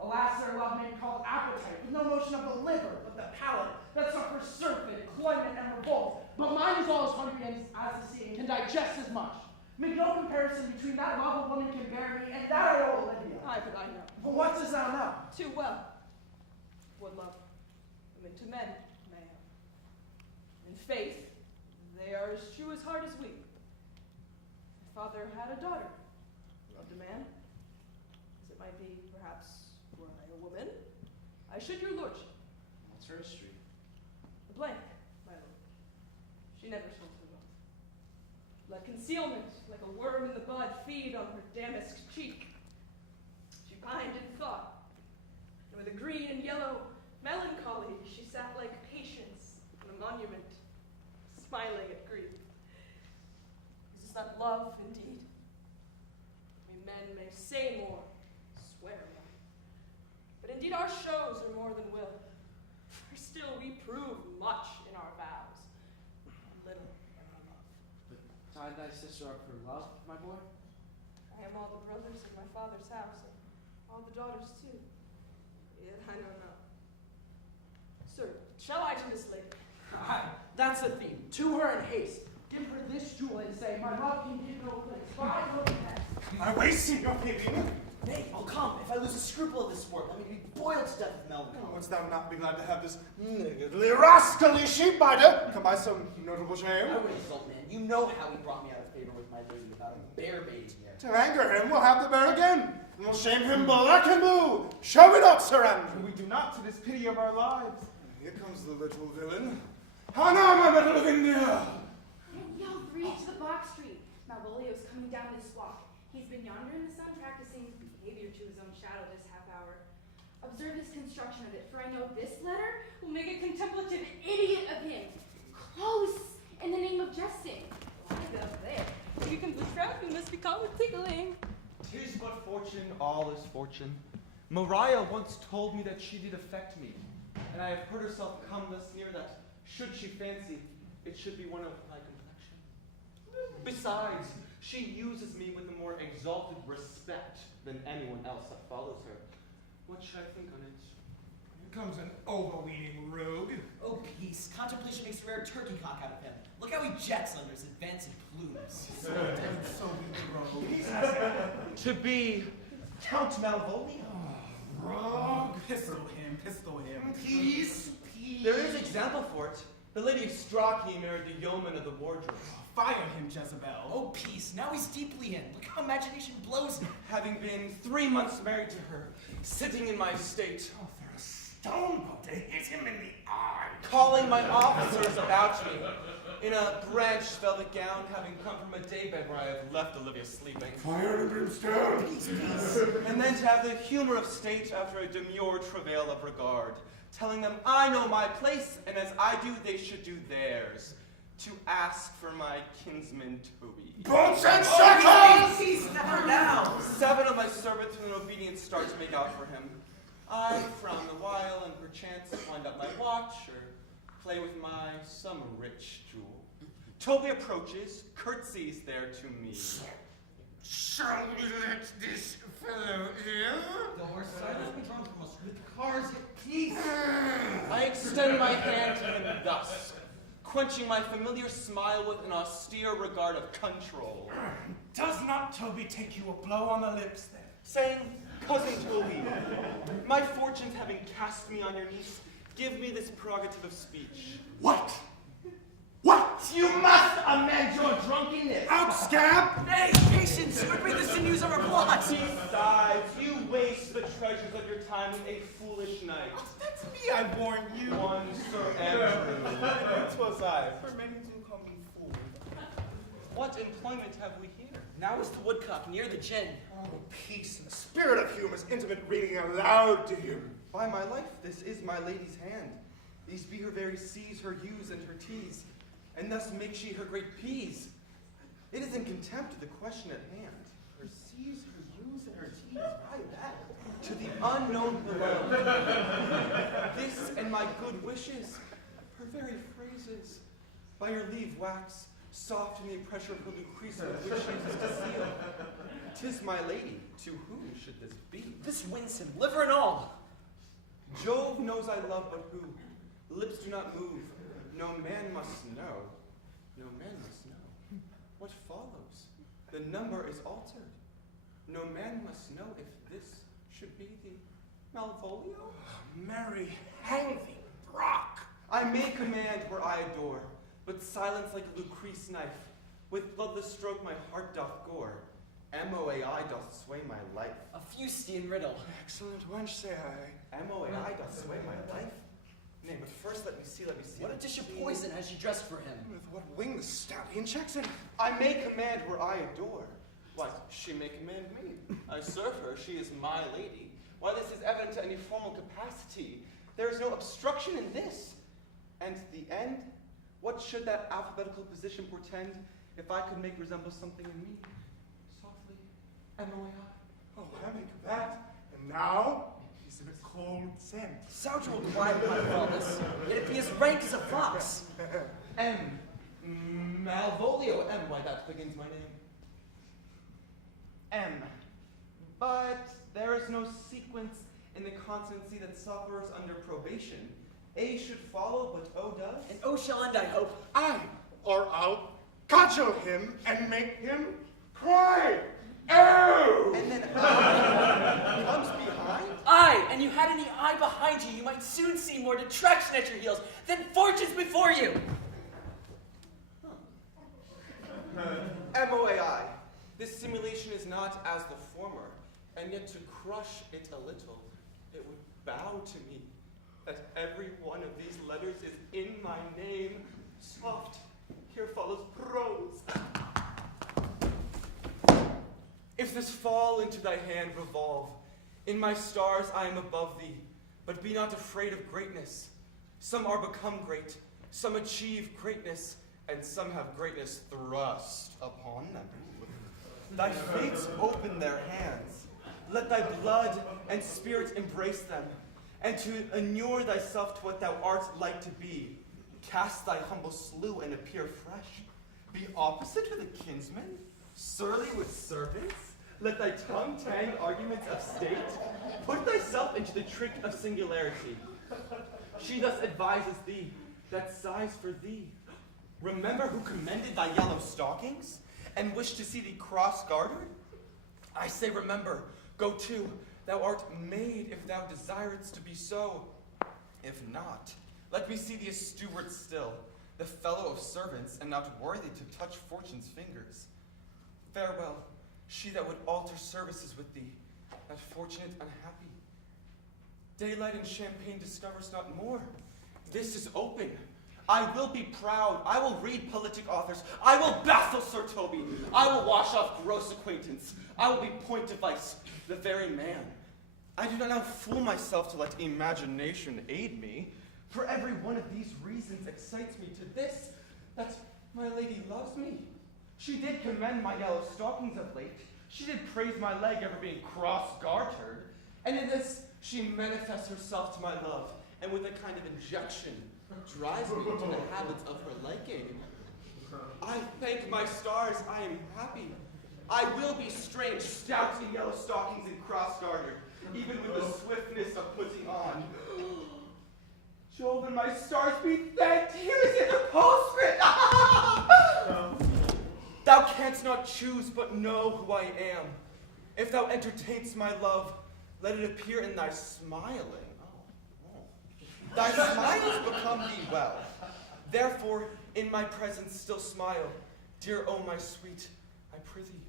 Alas, their love may be called appetite, with no motion of the liver, but the palate, that suffers surfeit, cloyment, and revolt. But mine is all as hungry as the sea, and can digest as much. Make no comparison between that love a woman can bear me, and that I owe Olivia. Aye, but I know. But what dost thou know? Too well. What love women to men may have. In faith, they are as true as hard as we. My father had a daughter, loved a man, as it might be, perhaps, were I a woman. I should your lordship. What's her history? A blank, my lord. She never told her love. Let concealment, like a worm in the bud, feed on her damask cheek. She pined in thought, and with a green and yellow melancholy, she sat like patience on a monument, smiling at grief. Is this not love, indeed? We men may say more, swear more, but indeed our shows are more than will. For still we prove much in our vows, and little in our love. But tied thy sister up for love, my boy? I am all the brothers of my father's house, and all the daughters too. Yet I know not. Sir, shall I to this lady? Aye, that's the theme. To her in haste. Give her this jewel and say, my love can give no place. Buy no past. I wait, Signor Fabian. Nay, I'll come. If I lose a scruple of this sport, let me be boiled to death with melancholy. Wouldst thou not be glad to have this niggardly, rascally sheep-binder come by some notable shame? I would insult, man. You know how he brought me out of favor with my lady about a bear baiting here. To anger him, we'll have the bear again, and we'll shame him black and blue. Shall we not, Sir Andrew? We do not to this pity of our lives. Here comes the little villain. How now, my metal of India? Y'all three to the box street. Malvolio's coming down this walk. He's been yonder in the sun practicing behavior to his own shadow this half hour. Observe his construction of it, for I know this letter will make a contemplative idiot of him. Close in the name of jesting. Why up there? If you can trap, you must be caught with tickling. 'Tis but fortune, all is fortune. Maria once told me that she did affect me, and I have heard herself come thus near that, should she fancy, it should be one of my complexion. Besides, she uses me with a more exalted respect than anyone else that follows her. What should I think on it? Here comes an overweening rogue. Oh, peace. Contemplation makes a rare turkey cock out of him. Look how he jets under his advancing plumes. So we rogue. To be Count Malvolio. Rogue. Pistol him. Peace. There is example for it. The Lady of Strachey married the yeoman of the wardrobe. Fire him, Jezebel. Oh, peace. Now he's deeply in. Look how imagination blows him. Having been 3 months married to her, sitting in my estate, Stone to hit him in the eye. calling my officers about me, in a branch velvet gown, having come from a daybed where I have left Olivia sleeping. Fire and brimstone. Peace, peace. And then to have the humor of state after a demure travail of regard, telling them I know my place, and as I do, they should do theirs, to ask for my kinsman Toby. Bolts and shackles! Peace, never now. 7 of my servants with an obedient start to make out for him. I frown the while and perchance wind up my watch or play with some rich jewel. Toby approaches, curtsies there to me. Shall we let this fellow in? The horse silence be drawn from us with cars at peace. I extend my hand to him thus, quenching my familiar smile with an austere regard of control. Does not Toby take you a blow on the lips then? Saying, Cousin Toby, my fortunes having cast me on your niece, give me this prerogative of speech. What? You must amend your drunkenness. Out, scab! Nay, patience. You would bring the sinews of our plot. Besides, you waste the treasures of your time with a foolish knight. That's me, I warn you. One Sir Andrew. Twas I, for many do call me fool. What employment have we here? Now is the woodcock near the gin. Oh, peace and the spirit of Hume is intimate reading aloud to him. By my life, this is my lady's hand. These be her very C's, her U's, and her T's, and thus make she her great P's. It is in contempt of the question at hand. Her C's, her U's, and her T's, why that? To the unknown below. This and my good wishes, her very phrases, by your leave wax, soft in the pressure of her Lucretia, which she uses to seal. 'Tis my lady, to whom should this be? This wins him, liver and all. Jove knows I love but who. Lips do not move. No man must know. No man must know. What follows? The number is altered. No man must know if this should be the Malvolio. Mary, hang thee, Brock. I may command where I adore, but silence like a Lucrece knife. With bloodless stroke my heart doth gore. MOAI doth sway my life. A Fustian riddle. Excellent wench, say I. MOAI doth sway my life? Nay, but first let me see. What a dish of poison has she dressed for him? With what wing the stallion checks it? I may command where I adore. Why, she may command me. I serve her, she is my lady. Why, this is evident to any formal capacity. There is no obstruction in this. And the end? What should that alphabetical position portend if I could make resemble something in me? Softly, MOAI. Oh, having that, and now he's in a cold scent. Sound will quiet my wellness, yet it be as rank as a fox. M. Malvolio. M. Why, that begins my name. M. But there is no sequence in the consonancy that suffers under probation. A should follow, but O does. And O shall end, I hope. Aye, or I'll cudgel him and make him cry. Oh! And then I comes behind? Aye, and you had any eye behind you, you might soon see more detraction at your heels than fortunes before you. MOAI. This simulation is not as the former, and yet to crush it a little, it would bow to me that every one of these letters is in my name. Soft, here follows prose. If this fall into thy hand revolve, in my stars I am above thee, but be not afraid of greatness. Some are become great, some achieve greatness, and some have greatness thrust upon them. Thy fates open their hands. Let thy blood and spirit embrace them, and to inure thyself to what thou art like to be, cast thy humble slough and appear fresh. Be opposite with a kinsman, surly with servants. Let thy tongue tang arguments of state. Put thyself into the trick of singularity. She thus advises thee, that sighs for thee. Remember who commended thy yellow stockings, and wished to see thee cross-gartered? I say remember, go to, thou art made if thou desirest to be so. If not, let me see thee a steward still, the fellow of servants, and not worthy to touch fortune's fingers. Farewell, she that would alter services with thee, that fortunate unhappy. Daylight and champagne discovers not more. This is open. I will be proud. I will read politic authors. I will baffle Sir Toby. I will wash off gross acquaintance. I will be point device, the very man. I do not now fool myself to let imagination aid me, for every one of these reasons excites me to this, that my lady loves me. She did commend my yellow stockings of late. She did praise my leg ever being cross-gartered. And in this she manifests herself to my love, and with a kind of injection drives me to the habits of her liking. I thank my stars I am happy. I will be strange, stout in yellow stockings and cross-gartered, even with the swiftness of putting on. Jove and my stars be thanked, here is in the postscript! Thou canst not choose but know who I am. If thou entertainst my love, let it appear in thy smiling. Thy smiles become thee well. Therefore, in my presence still smile. Dear, oh my sweet, I prithee.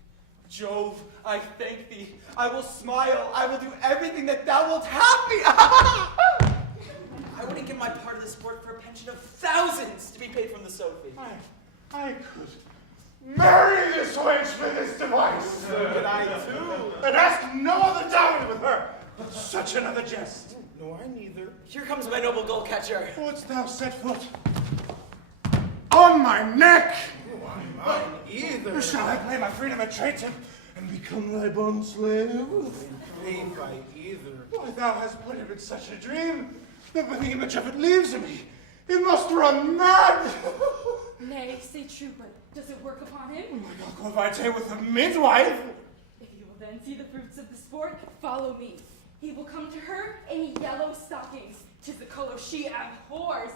Jove, I thank thee. I will smile. I will do everything that thou wilt have me. I wouldn't give my part of the sport for a pension of thousands to be paid from the Sophie. I could marry this wench for this device. And I too. And ask no other dowry with her, but such another jest. No, I neither. Here comes my noble goal catcher. Wouldst thou set foot on my neck? Mine either. Or shall I play my freedom a traitor and become thy bond slave? Paid by either. Why, thou hast put him in such a dream that when the image of it leaves me, he must run mad. Nay, say true, but does it work upon him? I'll go vitae with a midwife. If you will then see the fruits of the sport, follow me. He will come to her in yellow stockings, 'tis the color she abhors,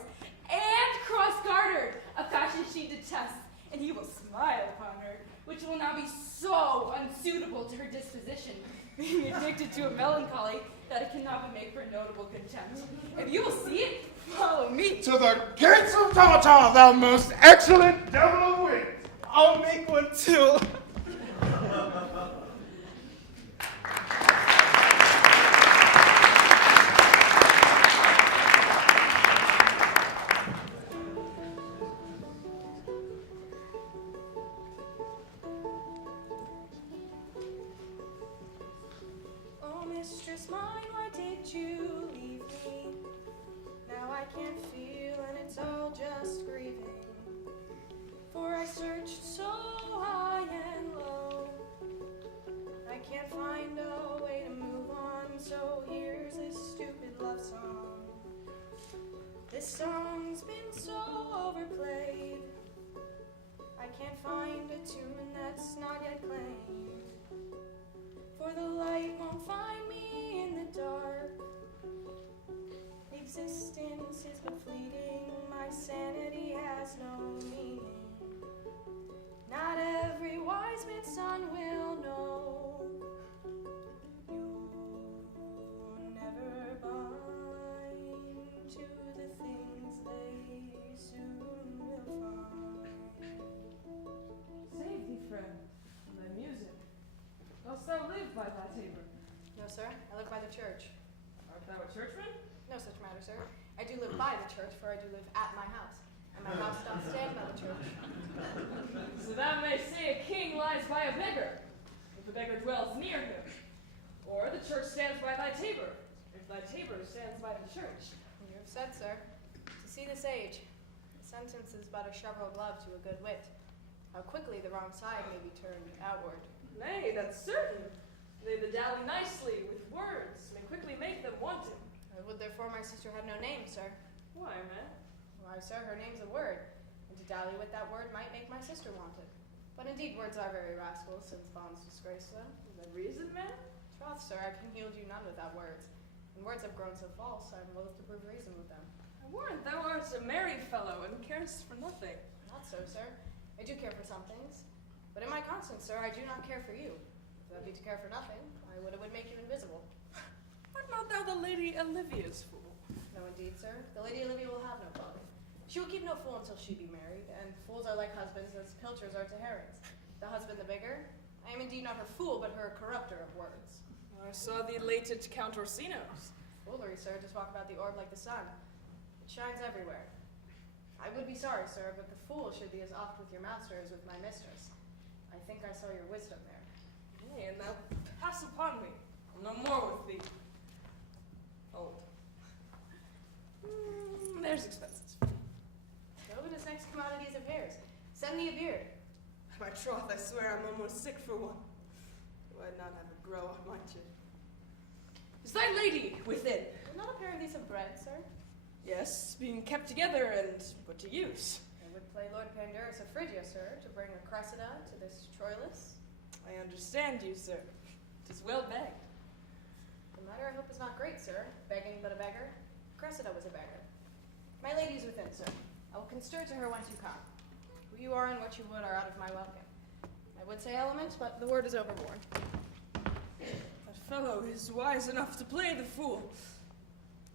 and cross-gartered, a fashion she detests, and he will smile upon her, which will now be so unsuitable to her disposition, being addicted to a melancholy that it cannot but make for notable contempt. If you will see it, follow me. To the gates of Tartar, thou most excellent devil of wit. I'll make one too. Oh, mistress mine, why did you leave me? Now I can't feel and it's all just grieving. For I searched so high and low, I can't find a way to move on, so here's this stupid love song. This song's been so overplayed, I can't find a tune that's not yet claimed. For the light won't find me in the dark. Existence is but fleeting, my sanity has no meaning. Not every wise man's son will know live by the church, for I do live at my house, and my house doth stand by the church. So thou may say a king lies by a beggar, if the beggar dwells near him. Or the church stands by thy tabor, if thy tabor stands by the church. You have said, sir. To see this age, the sentence is but a shovel glove to a good wit. How quickly the wrong side may be turned outward. Nay, that's certain. They that dally nicely with words may quickly make them wanton. I would therefore my sister had no name, sir. Why, man? Why, sir, her name's a word, and to dally with that word might make my sister wanted. But indeed words are very rascals, since bonds disgrace them. Is that reason, man? Troth, sir, I can yield you none without words. And words have grown so false, I am loath to prove reason with them. I warrant thou art a merry fellow, and carest for nothing. Not so, sir. I do care for some things. But in my conscience, sir, I do not care for you. If that be to care for nothing, I would it would make you invisible. Art not thou the Lady Olivia's fool? No, indeed, sir. The Lady Olivia will have no folly. She will keep no fool until she be married, and fools are like husbands as pilchers are to herrings. The husband the bigger. I am indeed not her fool, but her corrupter of words. I saw thee late at Count Orsino's. Foolery, sir, to talk about the orb like the sun. It shines everywhere. I would be sorry, sir, but the fool should be as oft with your master as with my mistress. I think I saw your wisdom there. Nay, and thou pass upon me. I'll no more with thee. Old. There's expenses. Go with his next commodities of hairs. Send me a beard. By troth, I swear I'm almost sick for one. Do I not have it grow on my chin? Is thy lady within? Will not a pair of these have bread, sir? Yes, being kept together and put to use. I would play Lord Pandarus of Phrygia, sir, to bring a Cressida to this Troilus. I understand you, sir. 'Tis well begged. The matter, I hope, is not great, sir. Begging but a beggar. Cressida was a beggar. My lady is within, sir. I will constir to her whence you come. Who you are and what you would are out of my welcome. I would say element, but the word is overborne. That fellow is wise enough to play the fool.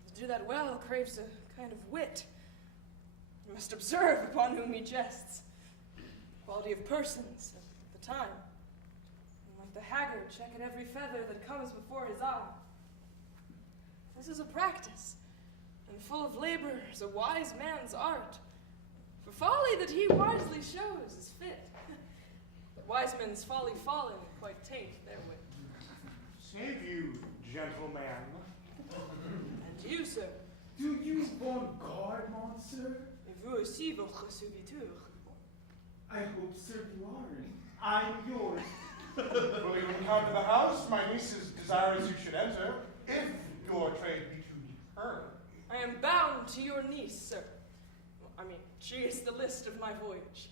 To do that well craves a kind of wit. You must observe upon whom he jests. Quality of persons at the time. And like the haggard, check at every feather that comes before his eye. This is a practice, and full of labor is a wise man's art. For folly that he wisely shows is fit. But wise men's folly falling quite taint therewith. Save you, gentleman. And you, sir. Do you want guard, monsieur? Et vous aussi, votre serviteur. I hope, sir, you are. I'm yours. Will you encounter the house? My niece is desirous you should enter, if your trade be to her. I am bound to your niece, sir. I mean, she is the list of my voyage.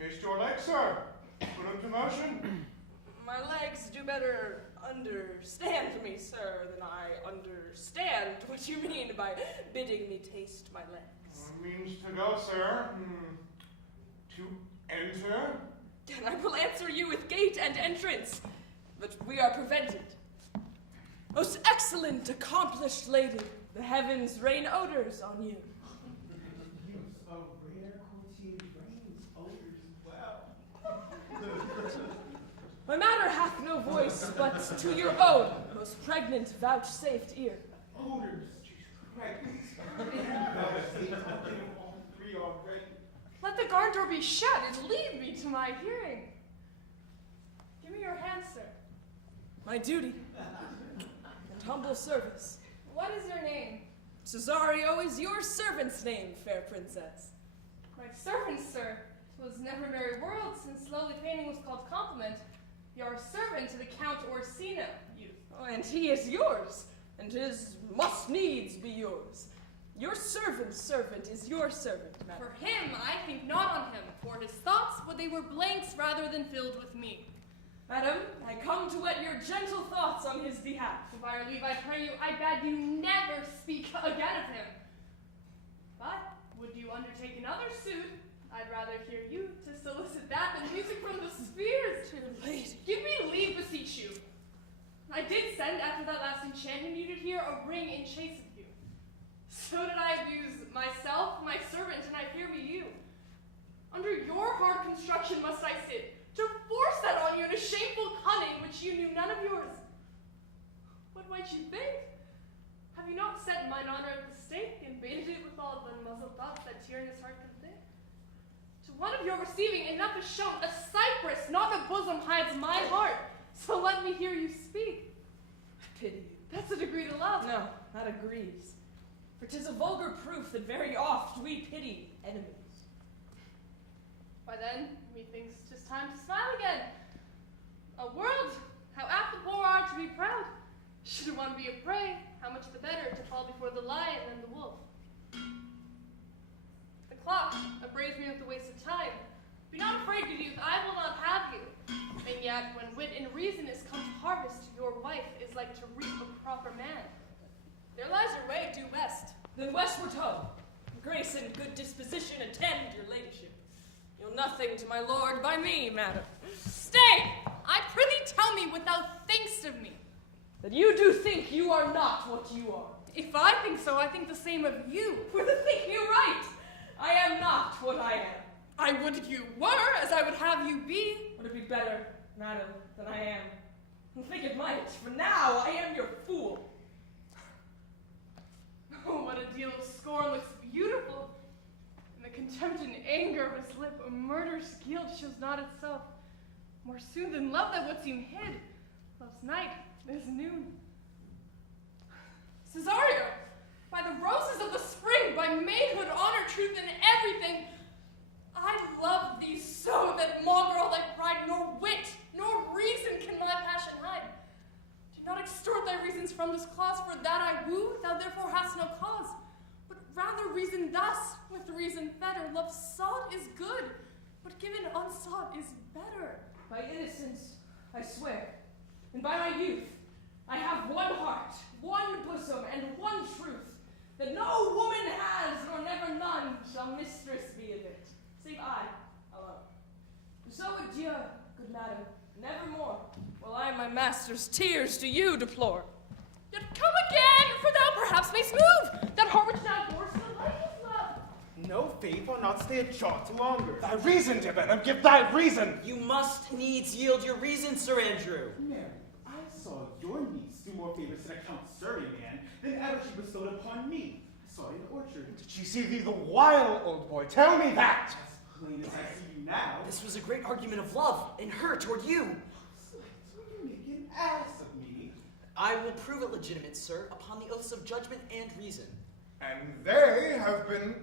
Taste your legs, sir. Put them to motion. My legs do better understand me, sir, than I understand what you mean by bidding me taste my legs. Means to go, sir. To enter. And I will answer you with gate and entrance, but we are prevented. Most excellent, accomplished lady, the heavens rain odors on you. Use a rare courtier rains odors well. My matter hath no voice, but to your own, most pregnant, vouchsafed ear. Odors, pregnant. I've seen all three already. Let the guard door be shut and lead me to my hearing. Give me your hand, sir. My duty and humble service. What is your name? Cesario is your servant's name, fair princess. My servant, sir. 'Twas never merry world since lowly painting was called compliment. You are a servant to the Count Orsino, youth. Oh, and he is yours, and his must needs be yours. Your servant's servant is your servant, madam. For him, I think not on him, for his thoughts, but they were blanks rather than filled with me. Madam, I come to wet your gentle thoughts on his behalf. By your leave, I pray you, I beg you never speak again of him. But, would you undertake another suit, I'd rather hear you to solicit that than music from the spheres. Dear lady. Give me leave, beseech you. I did send, after that last enchantment you did here, a ring in chase of you. So did I abuse myself, my servant, and I fear me you. Under your hard construction must I sit, to force that on you in a shameful cunning which you knew none of yours. What might you think? Have Have you not set mine honor at the stake and baited it with all the muzzled thoughts that tyrannous heart can think? To one of your receiving enough is shown, a cypress, not a bosom, hides my heart. So let me hear you speak. Pity you. That's a degree to love. No, that agrees. For 'tis a vulgar proof that very oft we pity enemies. Why then, methinks 'tis time to smile again. A world, how apt the poor are to be proud. Should one be a prey, how much the better to fall before the lion and the wolf. The clock upbraids me with the waste of time. Be not afraid, good youth, I will not have you. And yet, when wit and reason is come to harvest, your wife is like to reap a proper man. There lies your way, due west. Then westward ho. Grace and good disposition attend your ladyship. You'll nothing to my lord by me, madam. Stay! I prithee tell me what thou thinkst of me. That you do think you are not what you are. If I think so, I think the same of you. For to think you right, I am not what I am. I would you were, as I would have you be. Would it be better, madam, than I am? And think it might, for now I am your fool. Oh, what a deal of scorn looks beautiful. In the contempt and anger of his lip, a murderous guilt shows not itself. More soon than love that would seem hid. Love's night is noon. Cesario, by the roses of the spring, by maidhood, honor, truth, and everything, I love thee so that maw girl like pride, nor wit, nor reason can my passion hide. Do not extort thy reasons from this clause, for that I woo, thou therefore hast no cause. But rather reason thus, with reason better. Love sought is good, but given unsought is better. By innocence, I swear, and by my youth, I have one heart, one bosom, and one truth, that no woman has, nor never none shall mistress be of it, save I alone. So adieu, good madam, nevermore, while I my master's tears to you deplore. Yet come again, for thou perhaps mayst move, that heart which now bores the light of love. No, faith, I'll not stay a jot longer. Thy reason, dear Benham, give thy reason. You must needs yield your reason, Sir Andrew. Mary, I saw your niece do more favors to the Count Surrey man than ever she bestowed upon me. I saw it in the orchard. Did she see thee the while, old boy? Tell me that. As plain as I see you now. This was a great argument of love, in her toward you. So you make an ass of me. I will prove it legitimate, sir, upon the oaths of judgment and reason. And they have been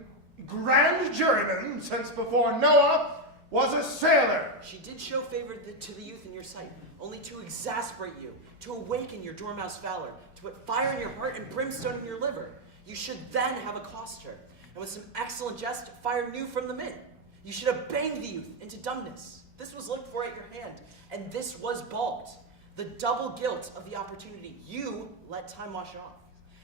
grand jurymen since before Noah was a sailor. She did show favor to the youth in your sight, only to exasperate you, to awaken your dormouse valor, to put fire in your heart and brimstone in your liver. You should then have accosted her, and with some excellent jest, fire new from the mint. You should have banged the youth into dumbness. This was looked for at your hand, and this was balked. The double guilt of the opportunity you let time wash off,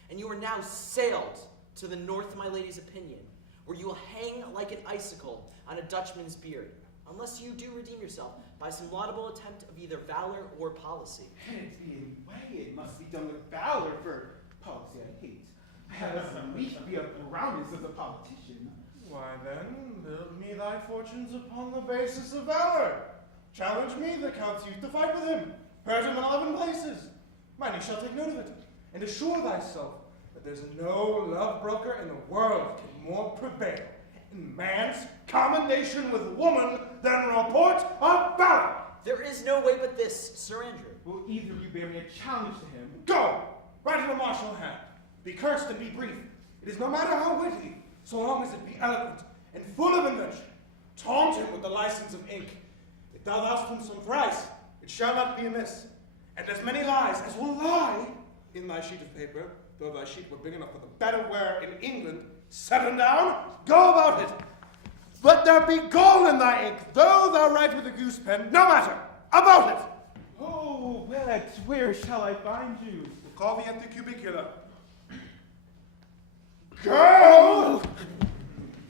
and you are now sailed to the north, my lady's opinion, where you will hang like an icicle on a Dutchman's beard, unless you do redeem yourself by some laudable attempt of either valor or policy. Can it be any way? It must be done with valor, for policy I hate. I have some weak be of the roundness of the politician. Why then, build me thy fortunes upon the basis of valor. Challenge me, the Count's youth, to fight with him. Hurt him in 11 places. My niece shall take note of it, and assure thyself that there's no love broker in the world can more prevail in man's commendation with woman than report of valor. There is no way but this, Sir Andrew. Will either of you bear me a challenge to him? Go! Right in the martial hand. Be cursed and be brief. It is no matter how witty, so long as it be eloquent and full of invention. Taunt him with the license of ink. If thou dost him some thrice, it shall not be amiss. And as many lies as will lie in thy sheet of paper, though thy sheet were big enough for the better wear in England, set them down, go about it. Let there be gall in thy ink, though thou write with a goose pen, no matter, about it. Oh, well, where shall I find you? We'll call thee at the cubicula. Go!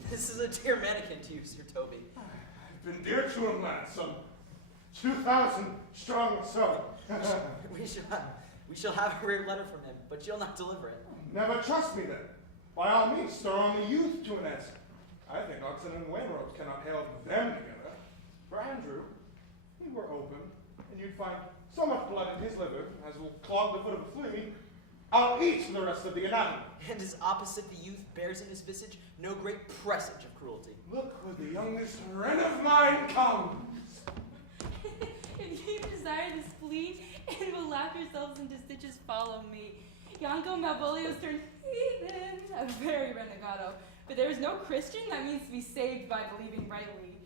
This is a dear mannequin to you, Sir Toby. I've been dear to him, lad, some 2,000 strong or so. we shall have a rare letter from him, but you'll not deliver it. Never trust me then. By all means, stir on the youth to an answer. I think oxen and wainwrights cannot hail them together. For Andrew, he were open, and you'd find so much blood in his liver as will clog the foot of a flea. I'll eat the rest of the anatomy. And as opposite the youth bears in his visage no great presage of cruelty. Look where the youngest wren of mine comes. If you desire the spleen and will laugh yourselves into stitches, follow me. Yanko Malvolio's turned heathen, a very renegado. But there is no Christian that means to be saved by believing rightly.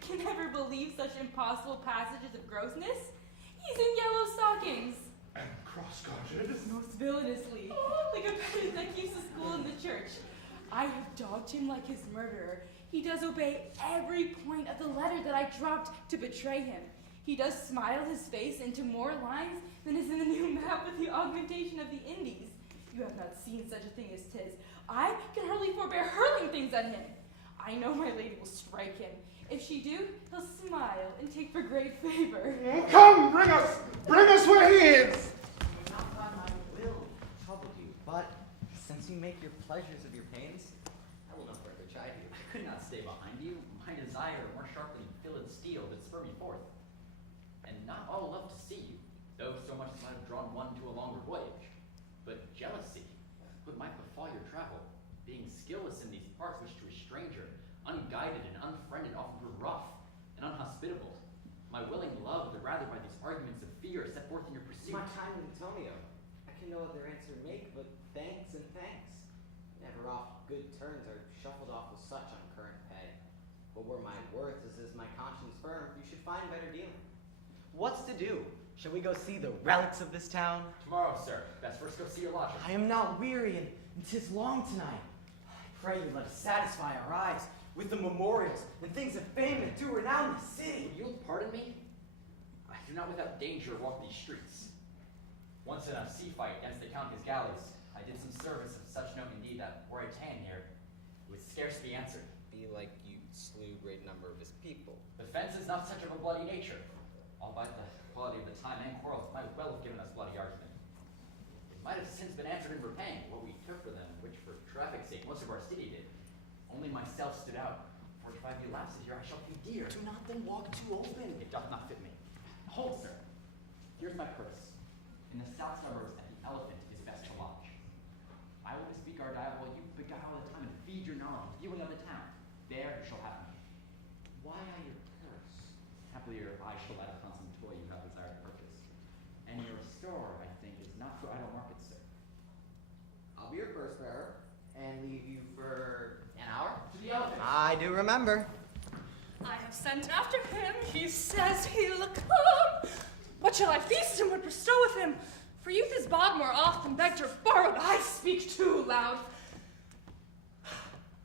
Can never believe such impossible passages of grossness. He's in yellow stockings. And cross-gartered. Most villainously, like a peasant that keeps a school in the church. I have dogged him like his murderer. He does obey every point of the letter that I dropped to betray him. He does smile his face into more lines than is in the new map with the augmentation of the Indies. You have not seen such a thing as 'tis. I can hardly forbear hurling things at him. I know my lady will strike him. If she do, he'll smile and take for great favor. Come, bring us where he is. Not that my will troubled you, but since you make your pleasures of your pains, I will no further chide you. I could not stay behind you. My desire, more sharp than filled steel, did spur me forth. And not all love to see you, though so much as might have drawn one to a longer voyage. But jealousy, what might befall your travel, being skilless in these parts which to a stranger, unguided and unfriended, often grew rough and unhospitable. My willing love, the rather by these arguments of fear set forth in your pursuit. my kind Antonio, I can no other answer make but thanks and thanks. Never off good turns are shuffled off with such uncurrent pay. But where my worth is my conscience firm, you should find better dealing. What's to do? Shall we go see the relics of this town? Tomorrow, sir. Best first go see your lodger. I am not weary, and 'tis long tonight. I pray you let us satisfy our eyes with the memorials and things of fame that do renown the city. You'll pardon me? I do not without danger walk these streets. Once in a sea fight against the Count his galleys, I did some service of such note indeed that were I ta'en here, it would scarce be answered. Be like you slew great number of his people. The fence is not such of a bloody nature. Albeit the quality of the time and quarrel might well have given us bloody argument. It might have since been answered in repaying what we took for them, which for traffic's sake most of our city did. Only myself stood out. For if I be lapsed here, I shall pay dear. Do not then walk too open. It doth not fit me. Hold, sir. Here's my purse. In the south suburbs at the Elephant is best to lodge. I will bespeak our diet while you beguile the time and feed your gnawing, viewing of the town. There you shall have me. Why I your purse? Haply your eye shall light upon some toy you have desired purchase. And your store, I think, is not for idle market, sir. I'll be your purse bearer and leave you for an hour. To the Elephant. I do remember. I have sent after him. He says he'll come. What shall I feast him or bestow with him? For youth is bought more oft than begged or borrowed. I speak too loud.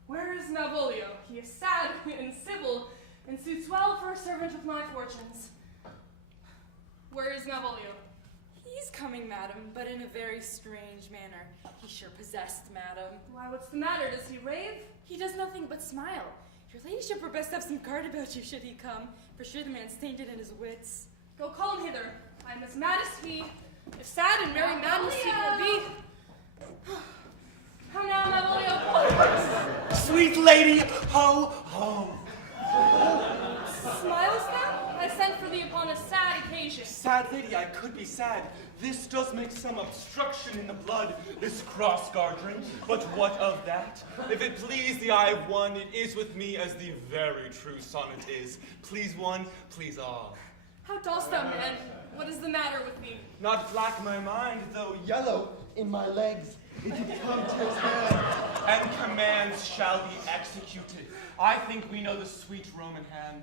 Where is Malvolio? He is sad and civil, and suits well for a servant of my fortunes. Where is Malvolio? He's coming, madam, but in a very strange manner. He's sure possessed, madam. Why, what's the matter? Does he rave? He does nothing but smile. Your ladyship were best have some guard about you should he come. For sure the man's tainted in his wits. Go call him hither. I am as mad as he. If sad and merry madness he will be. How now, Malvolio? Sweet lady, ho, ho. Smilest thou? I sent for thee upon a sad occasion. Sad lady, I could be sad. This does make some obstruction in the blood, this cross-gartering. But what of that? If it please the eye of one, it is with me as the very true sonnet is. Please one, please all. How dost thou, man? What is the matter with thee? Not black my mind, though yellow in my legs. It did come to his hand, and commands shall be executed. I think we know the sweet Roman hand.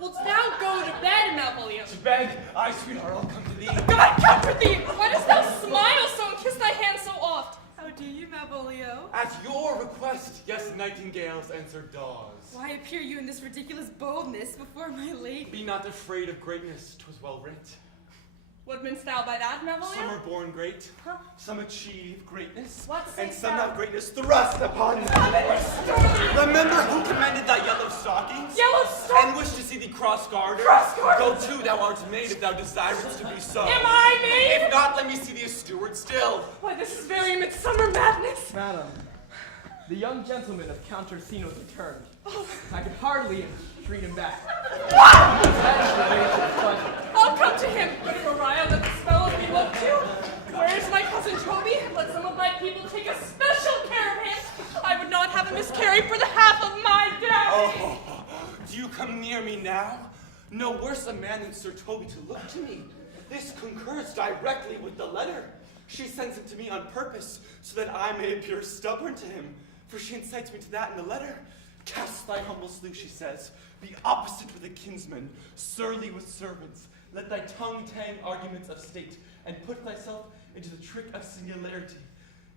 Wilt thou go to bed, Malvolio? To beg, I, sweetheart, I'll come to thee. God comfort thee! Why dost thou smile so and kiss thy hand so oft? How do you, Malvolio? At your request, yes, nightingales answer daws. Why appear you in this ridiculous boldness before my lady? Be not afraid of greatness, 'twas well writ. What mean'st thou by that, Malvolio? Some are born great, Huh? some achieve greatness, What and say'st some thou? have greatness thrust upon them. Remember who commended thy yellow stockings? Yellow stockings? And wished to see thee cross-gartered? Cross-gartered? Go to, thou art made if thou desirest to be so. Am I made? If not, let me see thee a steward still. Why, this is very midsummer madness. Madam, the young gentleman of Count Orsino's returned. I could hardly entreat him back. I'll come to him. But for Rio, let the spell be looked to. Where is my cousin Toby? necessary for the half of my death. Oh, do you come near me now? No worse a man than Sir Toby to look to me. This concurs directly with the letter. She sends it to me on purpose, so that I may appear stubborn to him. For she incites me to that in the letter. Cast thy humble slough, she says. Be opposite with a kinsman, surly with servants. Let thy tongue tang arguments of state, and put thyself into the trick of singularity.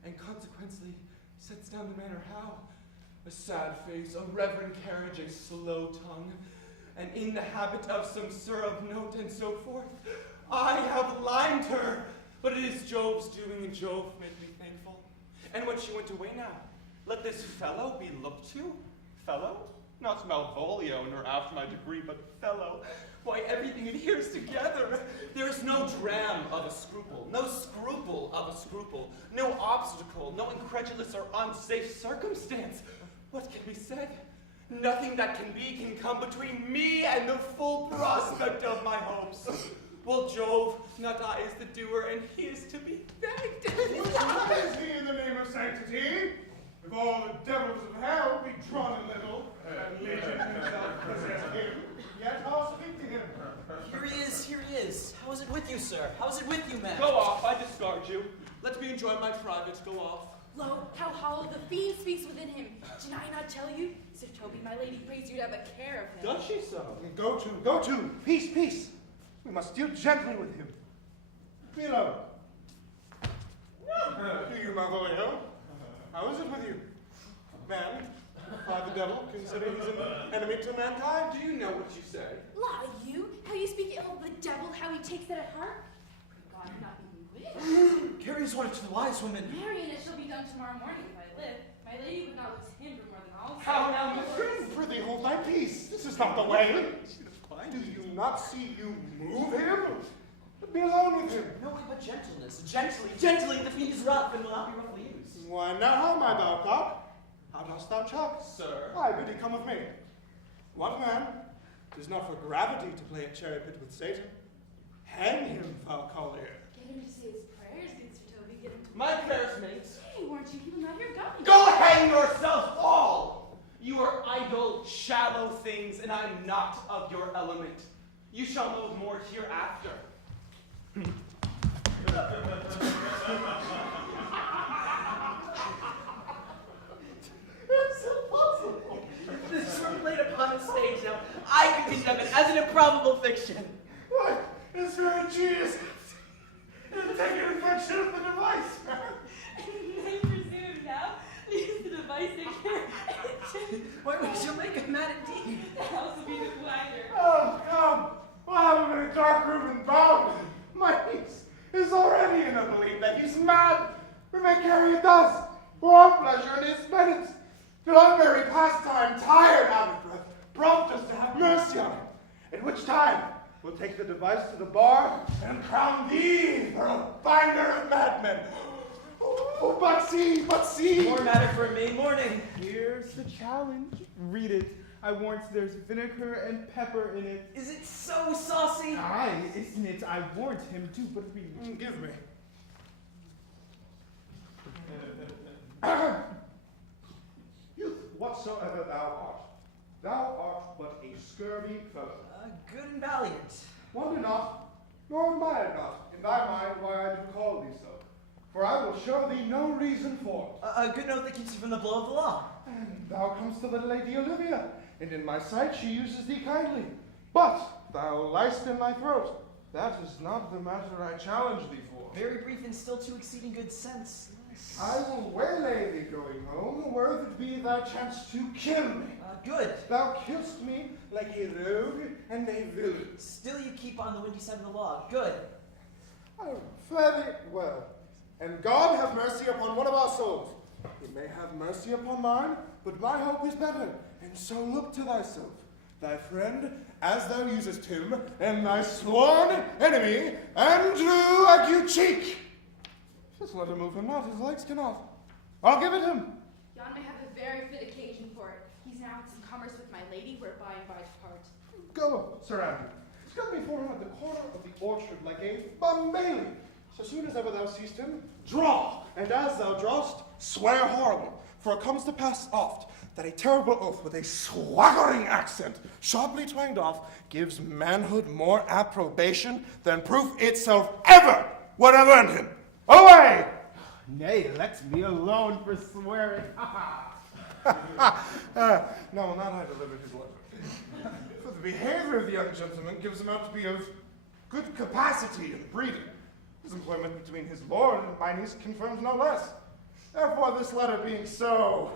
And consequently, sets down the manner how. A sad face, a reverend carriage, a slow tongue, and in the habit of some sir of note and so forth. I have limed her, but it is Jove's doing, and Jove make me thankful. And when she went away now, let this fellow be looked to. Fellow? Not Malvolio, nor after my degree, but fellow. Why, everything adheres together. There is no dram of a scruple, no scruple of a scruple, no obstacle, no incredulous or unsafe circumstance. What can be said? Nothing that can be can come between me and the full prospect of my hopes. Well, Jove, not I is the doer, and he is to be thanked. What is he in the name of sanctity? If all the devils of hell be drawn a little, and Legion himself possess him, yet I'll speak to him. Here he is. How is it with you, sir? How is it with you, man? Go off, I discard you. Let me enjoy my private. Go off. Lo, how hollow the fiend speaks within him. Did I not tell you? Sir Toby, my lady prays you to have a care of him. Does she so? Go to. Peace, peace. We must deal gently with him. Viola. Do you, Malvolio? How is it with you? Man, by the devil, consider he's an enemy to mankind. Do you know what you say? Lie, you? How you speak ill of the devil, how he takes that at heart? Pray God not be bewitched. Carry his water to the wise woman. Marry, and it shall be done tomorrow morning if I live. My lady would not lose him for more than all. How now, mistress? Prithee, hold thy peace. This is not the way. Do you not see you move him? Be alone with him. No way but gentleness. Gently, the fiend is rough and will not be roughly used. Why now, my thou cock? How dost thou chuck? Sir. I bid thee come with me. What man? 'Tis not for gravity to play at cherry pit with Satan. Hang him, foul collier. Get him to say his prayers, good Sir Toby. Get him to... My prayers, mates. Hey, weren't you? He will not hear God. Go hang yourself all! You are idle, shallow things, and I am not of your element. You shall know more hereafter. It's impossible. If this were played upon a stage now, I could condemn it as an improbable fiction. What? It's very genius. It'll take a reflection of the device. I presume now. Use the device again. Why, we shall make a mad indeed. The house will be the quieter. Oh, come. We'll have him in a dark room and bound. My niece is already in the belief that he's mad. We may carry it thus, for our pleasure and his penance. Till our very pastime, tired out of breath, prompt us to have mercy on him. At which time, we'll take the device to the bar and crown thee for a binder of madmen. Oh, but see. More matter for a May morning. Here's the challenge. Read it. I warrant there's vinegar and pepper in it. Is it so saucy? Aye, isn't it? I warrant him to, but read. Give me. Youth, whatsoever thou art but a scurvy fellow. Good and valiant. Wonder not, nor admire not, in thy mind why I do call thee so. For I will show thee no reason for it. A good note that keeps you from the blow of the law. And thou comest to the Lady Olivia, and in my sight she uses thee kindly. But thou liest in thy throat. That is not the matter I challenge thee for. Very brief and still to exceeding good sense. I will waylay thee going home, were it be thy chance to kill me. Good. Thou kill'st me like a rogue and a villain. Still you keep on the windy side of the law. Good. Oh, fare thee well. And God have mercy upon one of our souls. He may have mercy upon mine, but my hope is better. And so look to thyself, thy friend, as thou usest him, and thy sworn enemy, Andrew Acute Cheek. Just let him move him not, his legs cannot. I'll give it him. Yon may have a very fit occasion for it. He's now in some commerce with my lady, where by and by to part. Go, Sir Andrew. Stand before him at the corner of the orchard like a bumbaily. So soon as ever thou seest him, draw, and as thou drawest, swear horrible. For it comes to pass oft that a terrible oath with a swaggering accent, sharply twanged off, gives manhood more approbation than proof itself ever would have earned him. Away! Nay, let me alone for swearing. No, not I delivered his letter. For the behavior of the young gentleman gives him out to be of good capacity and breeding. His employment between his lord and my niece confirms no less. Therefore, this letter being so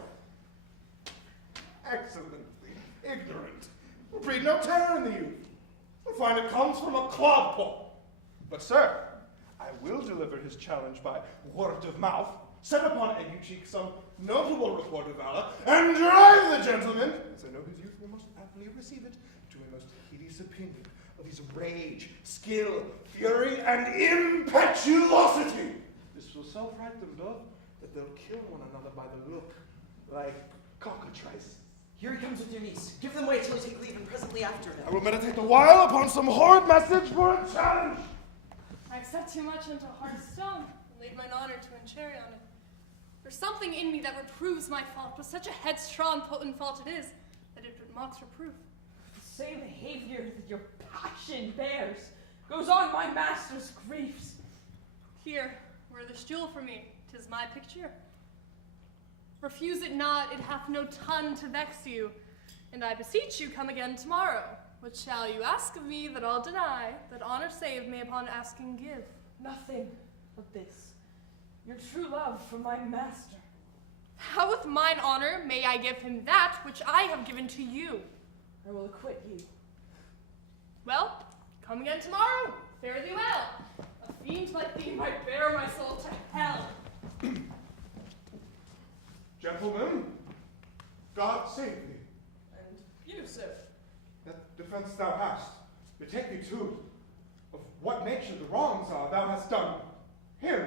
excellently ignorant will breed no terror in the youth. You'll find it comes from a clodpole. But, sir, I will deliver his challenge by word of mouth, set upon Eguchique some notable report of valor, and drive the gentleman, as I know his youth will most aptly receive it, to a most hideous opinion of his rage, skill, fury, and impetuosity. This will so fright them both that they'll kill one another by the look, like cockatrices. Here he comes with your niece. Give them way till you take leave, and presently after him. I will meditate a while upon some horrid message for a challenge. I accept too much into a hard stone, and leave mine honor to a cherry on it. There's something in me that reproves my fault, but such a headstrong, potent fault it is, that it mocks reproof. The same behavior that your passion bears goes on my master's griefs. Here, were this jewel for me, 'tis my picture. Refuse it not, it hath no tongue to vex you, and I beseech you come again tomorrow. What shall you ask of me that I'll deny, that honor saved may upon asking give? Nothing but this, your true love for my master. How with mine honor may I give him that which I have given to you? I will acquit you. Well, come again tomorrow. Fare thee well. A fiend like thee might bear my soul to hell. Gentlemen, God save thee. And you, sir. That defense thou hast, betake thee too. Of what nature the wrongs are thou hast done him,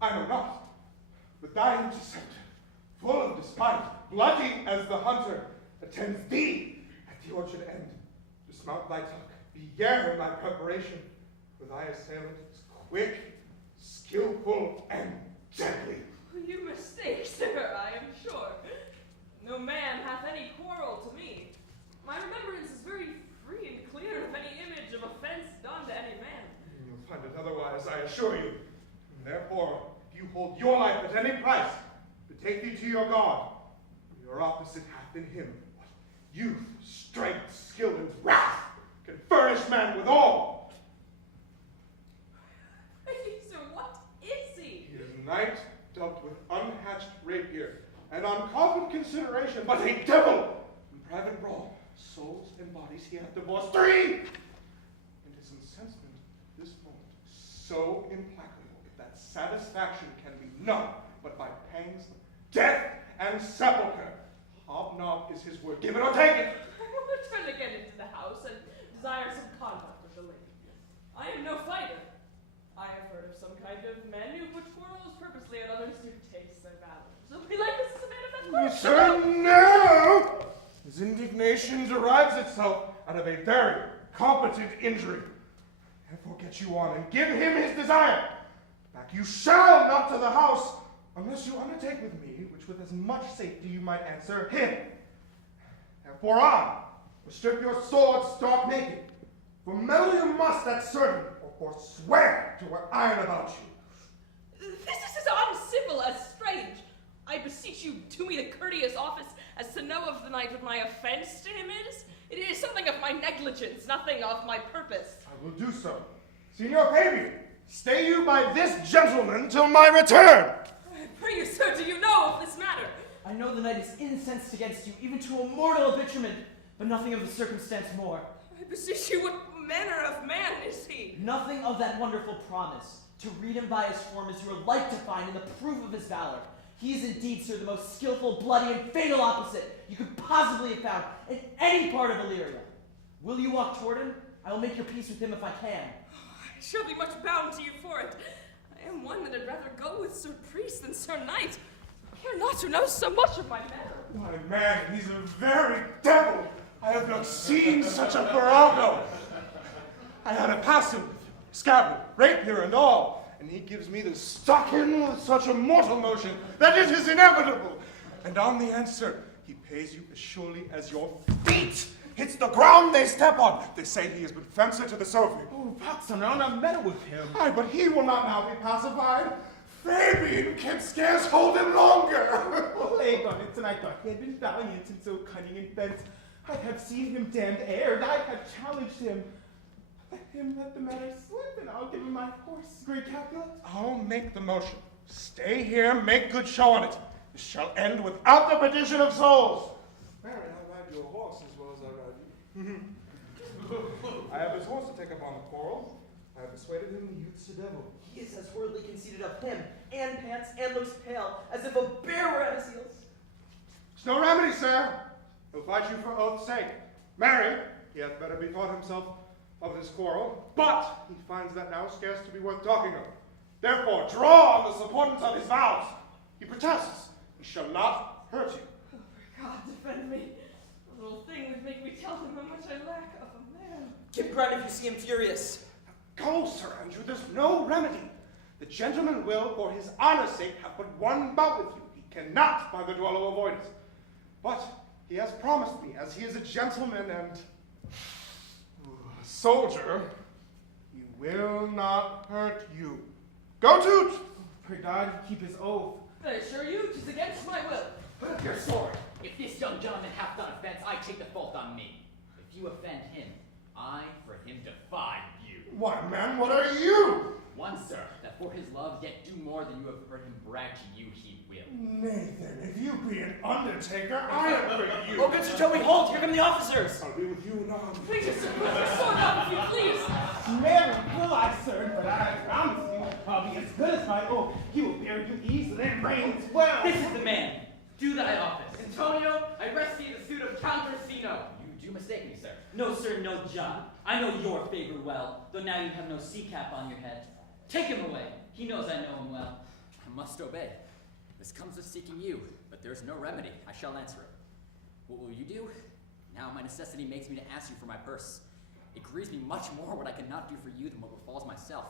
I know not. But thy interceptor, full of despite, bloody as the hunter, attends thee at the orchard end. Dismount thy tuck, bear thy preparation, for thy assailant is quick, skillful, and deadly. You mistake, sir, I am sure. No man hath any quarrel to me. My remembrance is very free and clear of any image of offense done to any man. You'll find it otherwise, I assure you. And therefore, if you hold your life at any price, betake thee to your God. Your opposite hath in him what youth, strength, skill, and wrath can furnish man with all. Sir, what is he? He is a knight dubbed with unhatched rapier, and on common consideration, but a devil in private brawl. Souls and bodies he hath divorced 3! And his incensement this moment so implacable, that satisfaction can be none but by pangs of death and sepulchre. Hobnob is his word. Give it or take it! I will return again into the house and desire some conduct of the lady. I am no fighter. I have heard of some kind of men who put quarrels purposely and others who taste their valor. So be like this is a man of that Sir, no! His indignation derives itself out of a very competent injury. Therefore get you on and give him his desire. Back you shall not to the house, unless you undertake with me, which with as much safety you might answer him. Therefore I will strip your sword stark naked. For meddle you must at certain, or swear to wear iron about you. This is as uncivil as strange. I beseech you, do me the courteous office as to know of the knight what my offense to him is. It is something of my negligence, nothing of my purpose. I will do so. Signor Fabian, stay you by this gentleman till my return. I pray you, sir, do you know of this matter? I know the knight is incensed against you, even to a mortal arbitrament, but nothing of the circumstance more. I beseech you, what manner of man is he? Nothing of that wonderful promise. To read him by his form as you are like to find in the proof of his valor. He is indeed, sir, the most skillful, bloody, and fatal opposite you could possibly have found in any part of Illyria. Will you walk toward him? I will make your peace with him if I can. I shall be much bound to you for it. I am one that had rather go with Sir Priest than Sir Knight. I care not who knows so much of my matter. My man, he's a very devil. I have not seen such a virago. I had a pass him with scabbard, rapier, and all, and he gives me the stocking with such a mortal motion that it is inevitable. And on the answer, he pays you as surely as your feet hits the ground they step on. They say he has been fencer to the Sophie. Oh, Paxson, I'll not meddle with him. Aye, but he will not now be pacified. Fabian can scarce hold him longer. Plague on it, and I thought he had been valiant and so cunning in fence. I have seen him damned aired. I have challenged him. Let him let the matter slip, and I'll give him my horse, great Capulet. I'll make the motion. Stay here, make good show on it. This shall end without the perdition of souls. Mary, I ride your horse as well as I ride you. I have his horse to take up on the quarrel. I have persuaded him the youth's a devil. He is as worldly conceited of him, and pants, and looks pale, as if a bear were at his heels. There's no remedy, sir. He'll fight you for oath's sake. Marry, he hath better bethought himself of this quarrel, but he finds that now scarce to be worth talking of. Therefore, draw on the supportance of his vows. He protests he shall not hurt you. Oh, for God, defend me. The little thing would make me tell him how much I lack of a man. Give ground if you see him furious. Go, Sir Andrew, there's no remedy. The gentleman will, for his honor's sake, have but one bout with you. He cannot, by the duello, avoid it. But he has promised me, as he is a gentleman and a soldier, he will not hurt you. Go to't! Pray God keep his oath. I assure you, 'tis against my will. Put up your sword. If this young gentleman hath done offense, I take the fault on me. If you offend him, I for him defy you. Why, man, what are you? One, sir, that for his love yet do more than you have heard him brag to you he will. Nathan, if you be an undertaker, I am for you. Oh, good Sir Toby, hold! Here come the officers! I'll be with you now. Please, sir, put your sword up if you please. Mary will I, sir, but I promise you, I'll be as good as my oath. He will bear you easily and reigns well. This is the man. Do thy office. Antonio, I rest thee the suit of Count Orsino. You do mistake me, sir. No, sir, no, John. I know your favor well, though now you have no sea cap on your head. Take him away. He knows I know him well. I must obey. This comes of seeking you, but there's no remedy. I shall answer it. What will you do? Now my necessity makes me to ask you for my purse. It grieves me much more what I cannot do for you than what befalls myself.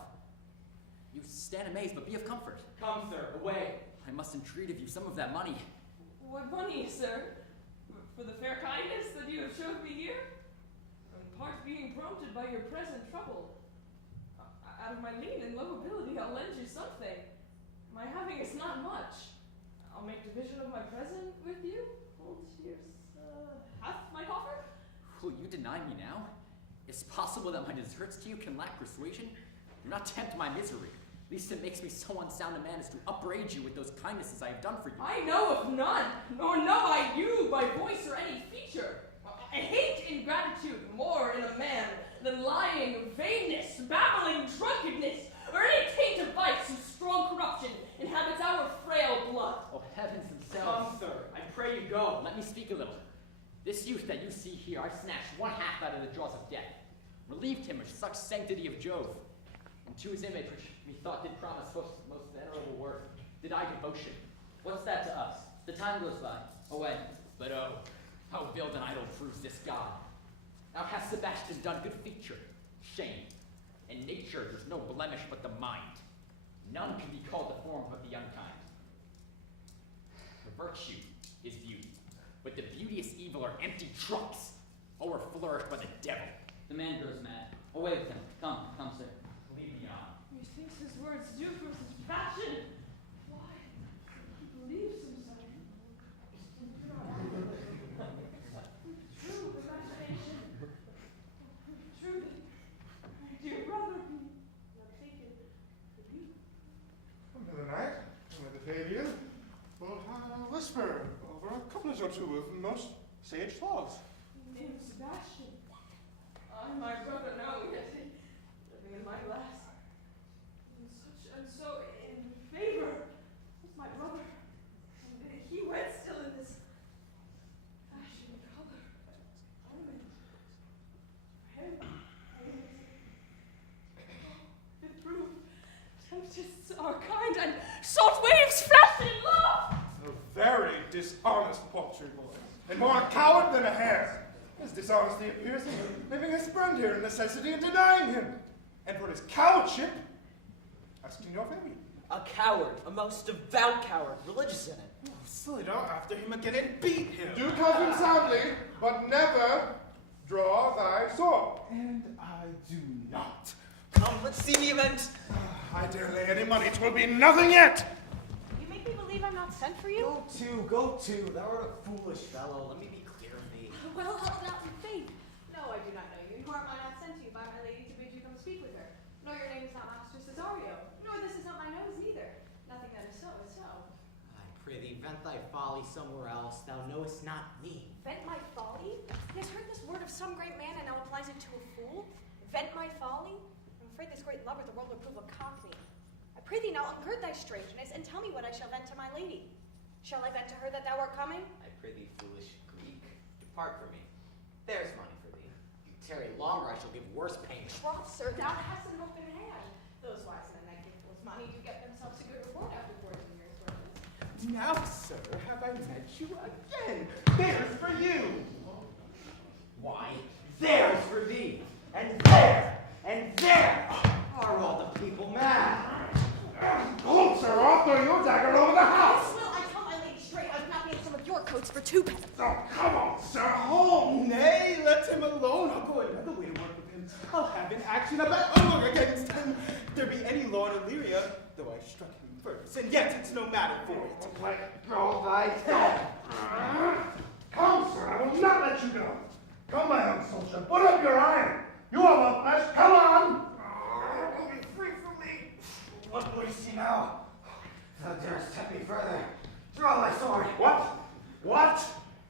You stand amazed, but be of comfort. Come, sir, away. I must entreat of you some of that money. What money, sir? For the fair kindness that you have showed me here? In part being prompted by your present trouble. Out of my lean and low ability, I'll lend you something. My having is not much. I'll make division of my present with you. Hold here's half my coffer. Will you deny me now? Is it possible that my deserts to you can lack persuasion? Do not tempt my misery. At least it makes me so unsound a man as to upbraid you with those kindnesses I have done for you. I know of none, nor know I you by voice or any feature. I hate ingratitude more in a man than lying, vainness, babbling, drunkenness, or any taint of vice whose strong corruption inhabits our frail blood. Oh, heavens themselves. Come, sir, I pray you go. Let me speak a little. This youth that you see here, I snatched one half out of the jaws of death, relieved him of such sanctity of Jove, and to his image, which methought did promise most venerable worth, did I devotion. What's that to us? The time goes by. Away. But oh, how veiled an idol proves this god. Now hath Sebastian done good feature, shame. In nature there's no blemish but the mind. None can be called the form of the unkind. The virtue is beauty, but the beauteous evil are empty trunks, overflourished by the devil. The man grows mad. Away with him. Come, sir. Lead me on. Methinks his words do from such passion. Why? He believes himself. True imagination. Truly, my dear brother, be not taken for you. Come to the night, come with the Fabian. We'll whisper over a couplet or two of most sage laws. Name Sebastian. I, my brother, know yet living in my glass. And so in favor with my brother. And he went still in this fashion, color, ornament. For him, it proved tempests are kind and salt waves flash in love. A very dishonest poultry boy, and more a coward than a hare. His dishonesty appears in leaving his friend here in necessity and denying him. And for his cowardship, asking your Fabian. A coward, a most devout coward, religious in it. Slid out after him again and beat him. Do cuff him soundly, but never draw thy sword. And I do not. Come, let's see the event. I dare lay any money 'twill be nothing yet. You make me believe I'm not sent for you? Go to. Thou art a foolish fellow. Let me be clear of thee. Well held out in faith. No, I do not know you, nor am I not sent to you by my lady to bid you come speak with her. Nor your name is not Master Cesario, nor this is not my nose neither. Nothing that is so is so. I pray thee, vent thy folly somewhere else. Thou knowest not me. Vent my folly? He has heard this word of some great man and now applies it to a fool? Vent my folly? I'm afraid this great lover the world will prove a cockney. I pray thee now ungird thy strangeness and tell me what I shall vent to my lady. Shall I vent to her that thou art coming? I pray thee, foolish Greek, depart from me. There's money for thee. You tarry longer, I shall give worse payment. Troth, sir, thou hast an open hand. Those wise men that give fools money do get themselves a good reward after words in your service. Now, sir, have I met you again? There's for you. Why, there's for thee, and there, and there. Are all the people mad? Hold, sir, I'll throw your dagger over the house. Will I tell my lady straight? I would not be in some of your coats for 2 pence. Oh, come on, sir, hold. Nay, let him alone. I'll go another way to work with him. I'll have an action about against him. There be any law in Illyria, though I struck him first, and yet it's no matter for it. Let go thyself. Come, sir, I will not let you go. Come, my young soldier, put up your iron. You are well flesh, come on. Be free from me. What will you see now? Thou darest tempt me further. Draw thy sword. What?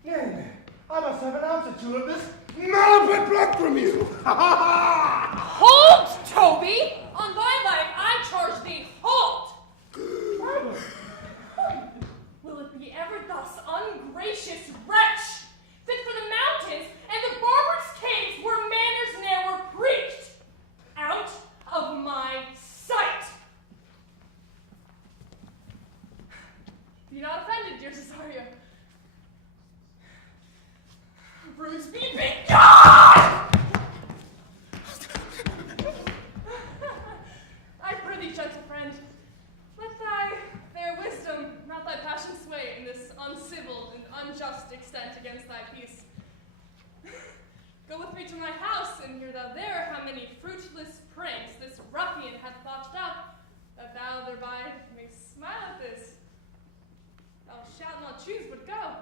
Nay, I must have an ounce or two of this malapit blood from you. Ha ha ha! Hold, Toby! On thy life, I charge thee, hold! Will it be ever thus, ungracious wretch, fit for the mountains and the barbarous caves where manners ne'er were preached? Out of my sight! Be not offended, dear Cesario. Bruise me, big God! I prithee, gentle friend, let thy fair wisdom, not thy passion sway in this uncivil and unjust extent against thy peace. Go with me to my house, and hear thou there how many fruitless pranks this ruffian hath thought out, that thou thereby mayst smile at this. Thou shalt not choose but go.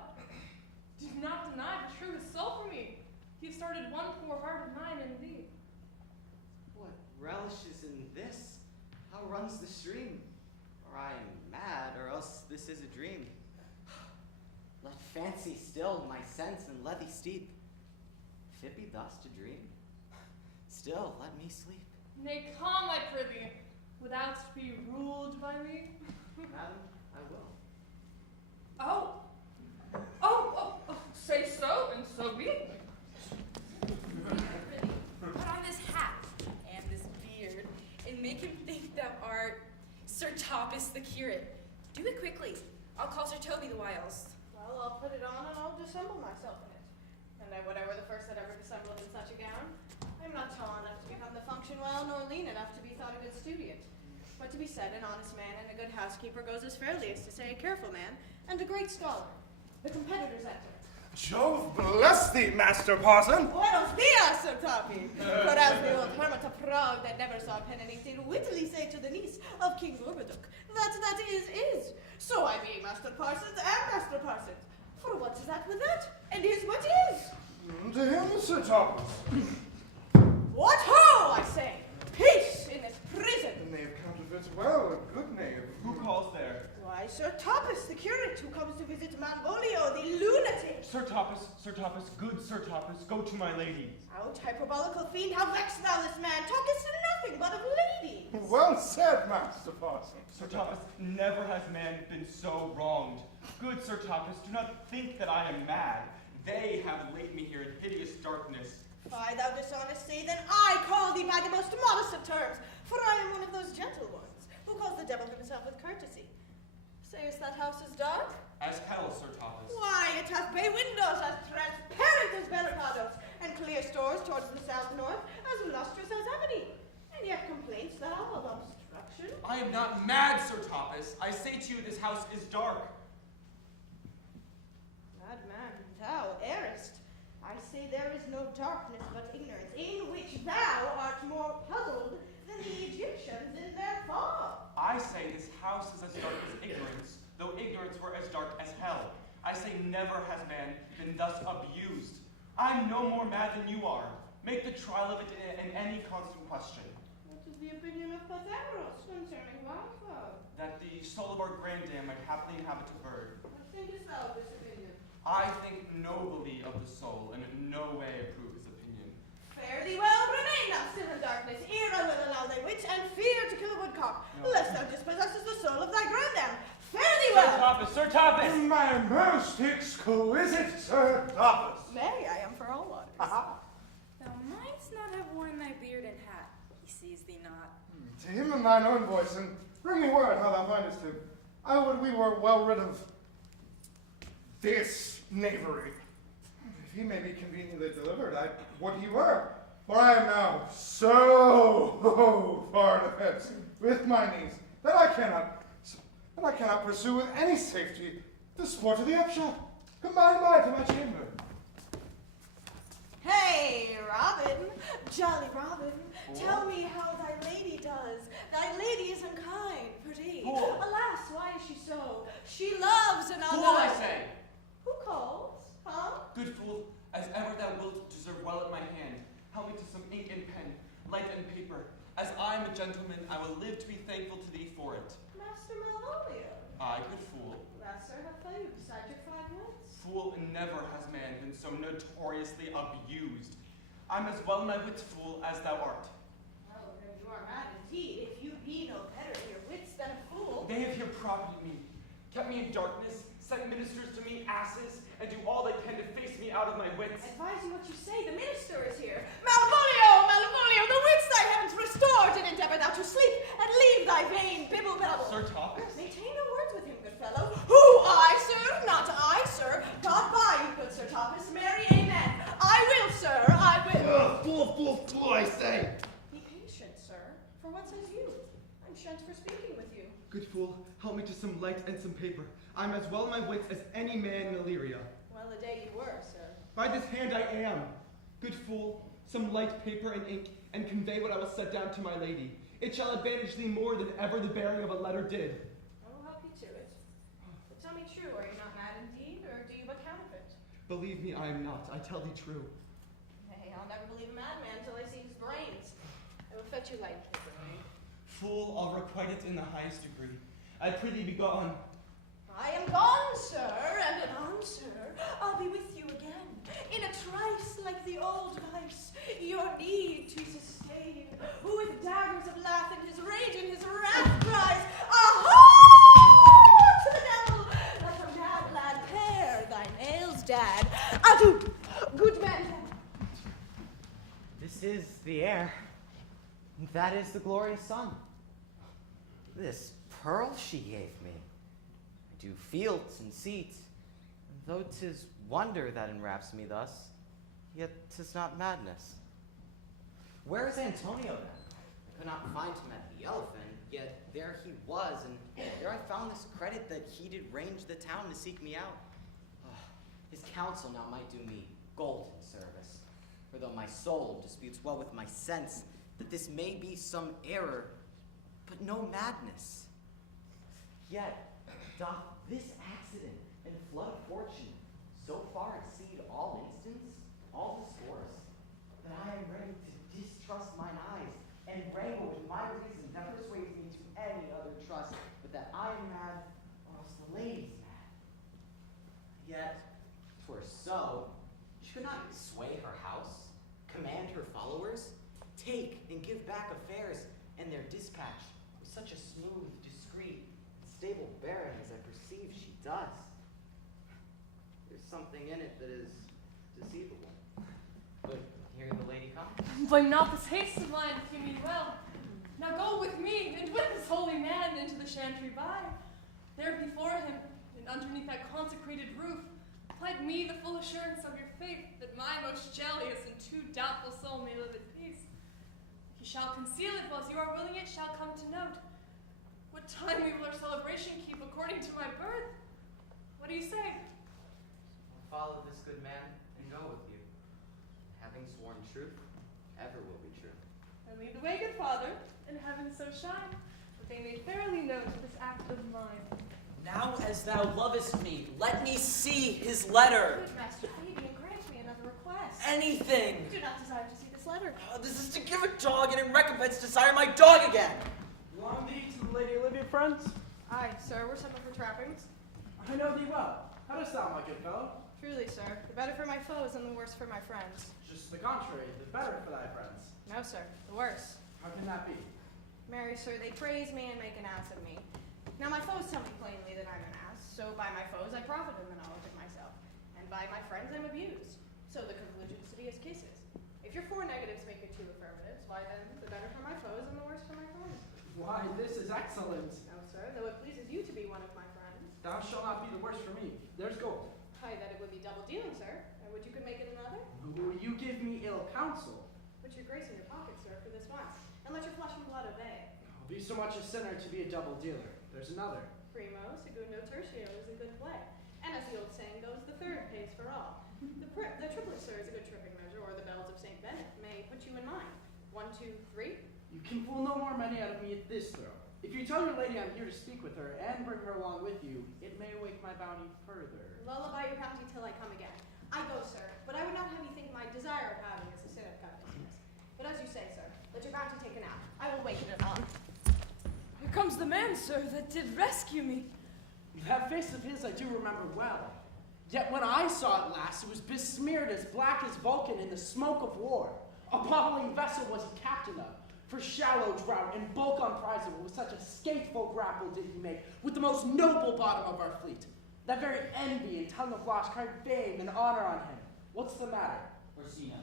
Do not deny but true his soul for me. He has started one poor heart of mine in thee. What relish is in this? How runs the stream? Or I am mad, or else this is a dream. Let fancy still my sense and let thee steep. If it be thus to dream, still let me sleep. Nay, calm, I prithee, without be ruled by me. Madam, I will. Oh, say so, and so be it. Put on this hat and this beard, and make him think thou art Sir Thomas the curate. Do it quickly. I'll call Sir Toby the whiles. Well, I'll put it on and I'll dissemble myself in it. And I would ever the first that ever dissembled in such a gown. I am not tall enough to become the function well, nor lean enough to be thought a good student. But to be said, an honest man and a good housekeeper goes as fairly as to say a careful man and a great scholar. The competitors enter. Jove bless thee, Master Parson. Buenos dias, Sir Toby. But as the old hermit of Prague that never saw pen and ink did wittily say to the niece of King Gorbaduc, that is. So I be Master Parsons and Master Parsons. For what is that with that? And is what is. To him, Sir Thomas. What ho, I say! Peace in this prison! The knave counterfeits well, a good knave. Who calls there? Why, Sir Thomas, the curate, who comes to visit Malvolio, the lunatic. Sir Thomas, good Sir Thomas, go to my lady. Out, hyperbolical fiend, how vexed thou this man? Talkest nothing but of ladies. Well said, Master Parson. Sir Thomas, never has man been so wronged. Good Sir Thomas, do not think that I am mad. They have laid me here in hideous darkness. Fie, thou dishonest say, then I call thee by the most modest of terms, for I am one of those gentle ones, who calls the devil himself with courtesy. Sayest that house is dark? As hell, Sir Thomas. Why, it hath bay windows as transparent as barricados, and clear stores towards the south-north, as lustrous as ebony. And yet complainst thou of obstruction? I am not mad, Sir Thomas. I say to you, this house is dark. thou errest. I say there is no darkness but ignorance, in which thou art more puzzled than the Egyptians in their fog. I say this house is as dark as ignorance, though ignorance were as dark as hell. I say never has man been thus abused. I'm no more mad than you are. Make the trial of it in any constant question. What is the opinion of Pythagoras concerning wildfowl? That the soul of our grandam might happily inhabit a bird. What thinkest thou of this opinion? I think nobly of the soul, and in no way approve his opinion. Fare thee well, remain thou still in darkness, ere I will allow thy wits and fear to kill a woodcock, lest thou dispossessest the soul of thy grandam. Fare thee well! Sir Topas! My most exquisite Sir Topas! Marry, I am for all waters. Thou mightst not have worn thy beard and hat. He sees thee not. To him in thine own voice, and bring me word how thou findest him. I would we were well rid of this knavery. If he may be conveniently delivered, I would he were. For I am now so far advanced with my knees that I cannot pursue with any safety the sport of the upshot. Come by and by to my chamber. Hey, Robin, jolly Robin, tell me how thy lady does. Thy lady is unkind, pretty. Fool. Alas, why is she so? She loves another. Fool, I say! Who calls? Huh? Good fool, as ever thou wilt deserve well at my hand, help me to some ink and pen, light and paper. As I am a gentleman, I will live to be thankful to thee for it. Master Malvolio. Aye, good fool. Master, have found you beside your 5 wits. Fool, never has man been so notoriously abused. I'm as well my wits, fool, as thou art. Oh, then you are mad indeed, if you be no better in your wits than a fool. They have here profited me, kept me in darkness, sent ministers to me asses, and do all they can to face me out of my wits. Advise you what you say, the minister is here. Malvolio, Malvolio, the wits thy heavens restore, did endeavor thou to sleep, and leave thy vain bibble babble. Sir Topas? Maintain no words with him, good fellow. Who, I, sir? Not I, sir. God by you, good Sir Topas. Marry, amen. I will, sir, I will. Fool, I say. Be patient, sir. For what says you? I'm shent for speaking with you. Good fool, help me to some light and some paper. I'm as well in my wits as any man in Illyria. Well, the day you were, sir. By this hand I am. Good fool, some light paper and ink, and convey what I will set down to my lady. It shall advantage thee more than ever the bearing of a letter did. I will help you to it. But tell me true, are you not mad indeed, or do you but counterfeit? Believe me, I am not. I tell thee true. Hey, I'll never believe a madman till I see his brains. I will fetch you light paper, eh? Fool, I'll requite it in the highest degree. I prithee be gone. I am gone, sir, and anon, sir, I'll be with you again. In a trice, like the old vice, your need to sustain, who with daggers of laugh in his rage and his wrath cries, aha! To the devil! Like a mad lad, pare thy nails, dad. Adieu, good man. This is the air. That is the glorious sun. This pearl she gave me. I do fields and seats, though 'tis wonder that enwraps me thus, yet 'tis not madness. Where is Antonio then? I could not find him at the Elephant, yet there he was, and there I found this credit that he did range the town to seek me out. His counsel now might do me golden service, for though my soul disputes well with my sense that this may be some error, but no madness. Yet doth this accident and flood of fortune so far exceed all instance, all discourse, that I am ready to distrust mine eyes, and wrangle with my reason that persuades me to any other trust, but that I am mad, or else the lady's mad. Yet, 'twere so, she could not sway her house, command her followers, take and give back affairs and their dispatch with such a smooth, discreet, and stable bearing as I perceive she does. There's something in it that is deceivable. But hearing the lady come, Blame not this haste of mine if you mean well. Now go with me, and with this holy man into the chantry by. There before him, and underneath that consecrated roof, plight me the full assurance of your faith, that my most jealous and too doubtful soul may live at peace. If you shall conceal it, whilst you are willing it shall come to note. What time we will our celebration keep according to my birth? What do you say? follow this good man and go with you. Having sworn truth, ever will be true. And lead the way, good father, and heaven so shine, that they may fairly note this act of mine. Now as thou lovest me, let me see his letter. Good Master Fabian, grant me another request. Anything. I do not desire to see this letter. This is to give a dog and in recompense desire my dog again. Long thee to the Lady Olivia, friends? Aye, sir, were some of her trappings? I know thee well. How dost thou, my good fellow? Truly, sir, the better for my foes and the worse for my friends. Just the contrary, the better for thy friends. No, sir, the worse. How can that be? Marry, sir, they praise me and make an ass of me. Now my foes tell me plainly that I'm an ass, so by my foes I profit in the knowledge of myself, and by my friends I'm abused. So the conclusion to be as cases. If your 4 negatives make your 2 affirmatives, why then the better for my foes and the worse for my friends. Why, this is excellent. No, sir, though it pleases you to be one of my friends. Thou shalt not be the worse for me. There's gold. Aye, that it would be double dealing, sir. And would you could make it another? You give me ill counsel. Put your grace in your pocket, sir, for this once, and let your flesh and blood obey. I'll be so much a sinner to be a double dealer. There's another. Primo, secundo, tertio is a good play. And as the old saying goes, the third pays for all. The triplet, sir, is a good tripping measure, or the bells of St. Bennet may put you in mind. 1, 2, 3. You can pull no more money out of me at this throw. If you tell your lady I'm here to speak with her and bring her along with you, it may awake my bounty further. Lullaby your bounty till I come again. I go, sir, but I would not have you think my desire of having is a sin of covetousness. But as you say, sir, let your bounty take an out. I will waken it on. Here comes the man, sir, that did rescue me. That face of his I do remember well. Yet when I saw it last, it was besmeared as black as Vulcan in the smoke of war. A bottling vessel was he captain of, for shallow draught and bulk unprizable, with such a skateful grapple did he make, with the most noble bottom of our fleet. That very envy and tongue of loss cried fame and honor on him. What's the matter? Orsino,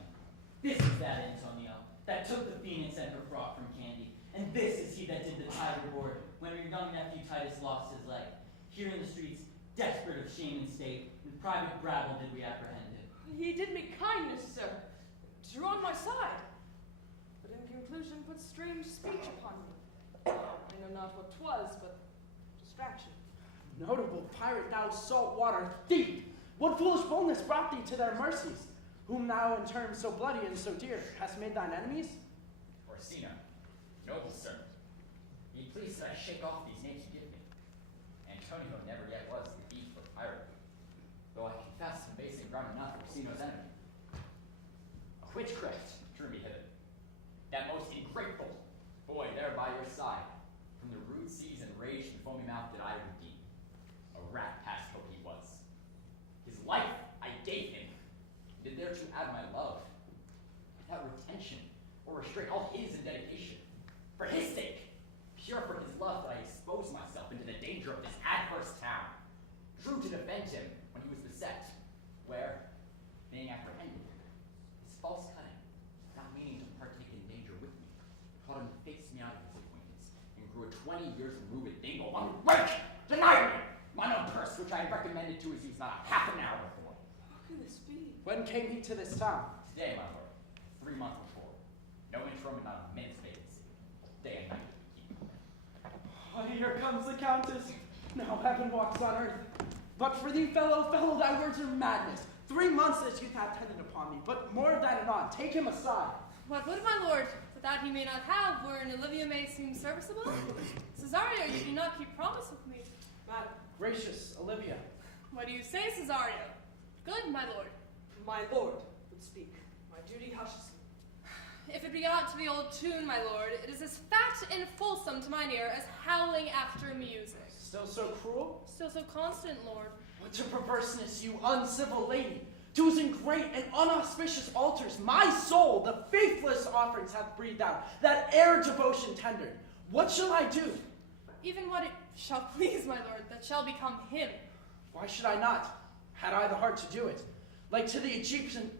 this is that Antonio that took the Phoenix and her frock from Candy, and this is he that did the tiger board when your young nephew Titus lost his leg. Here in the streets, desperate of shame and state, in private brabble did we apprehend him. He did me kindness, sir, drew on my side, but in conclusion put strange speech upon me. I know not what 'twas, but distraction. Notable pirate, thou saltwater thief! What foolish boldness brought thee to their mercies, whom thou in terms so bloody and so dear hast made thine enemies? Orsino, noble sir, be pleased that I shake off these names you give me. Antonio never yet was the thief or pirate, though I confess in basing ground enough Orsino's enemy. A witchcraft drew me hither. That most ingrateful boy there by your side, from the rude seas and rage and foamy mouth did I redeem. A rat past hope he was. His life I gave him, and did thereto add my love. Without retention or restraint, all his in dedication. For his sake, pure for his love, that I exposed myself into the danger of this adverse town. True to defend him when he was beset, where, being apprehended, his false cunning, not meaning to partake in danger with me, caught him to face me out of his acquaintance, and grew a 20 years removed dingle, one rake, denied me mine own purse, which I had recommended to his use not a half an hour before. How can this be? When came he to this town? Today, my lord, 3 months before. No interim and not a minute's vacancy. Day and night. Oh, here comes the Countess. Now heaven walks on earth. But for thee, fellow, thy words are madness. 3 months this youth hath tended upon me, but more of that anon. Take him aside. What would my lord, that he may not have, wherein Olivia may seem serviceable? Cesario, you do not keep promise with me. Madam, gracious Olivia. What do you say, Cesario? Good, my lord. My lord would speak. My duty hushes me. If it be aught to the old tune, my lord, it is as fat and fulsome to mine ear as howling after music. Still so cruel? Still so constant, lord. What a perverseness, you uncivil lady! To whose in great and unauspicious altars my soul, the faithless offerings hath breathed out, that ere devotion tendered. What shall I do? Even what it shall please, my lord, that shall become him. Why should I not? Had I the heart to do it? Like to the Egyptian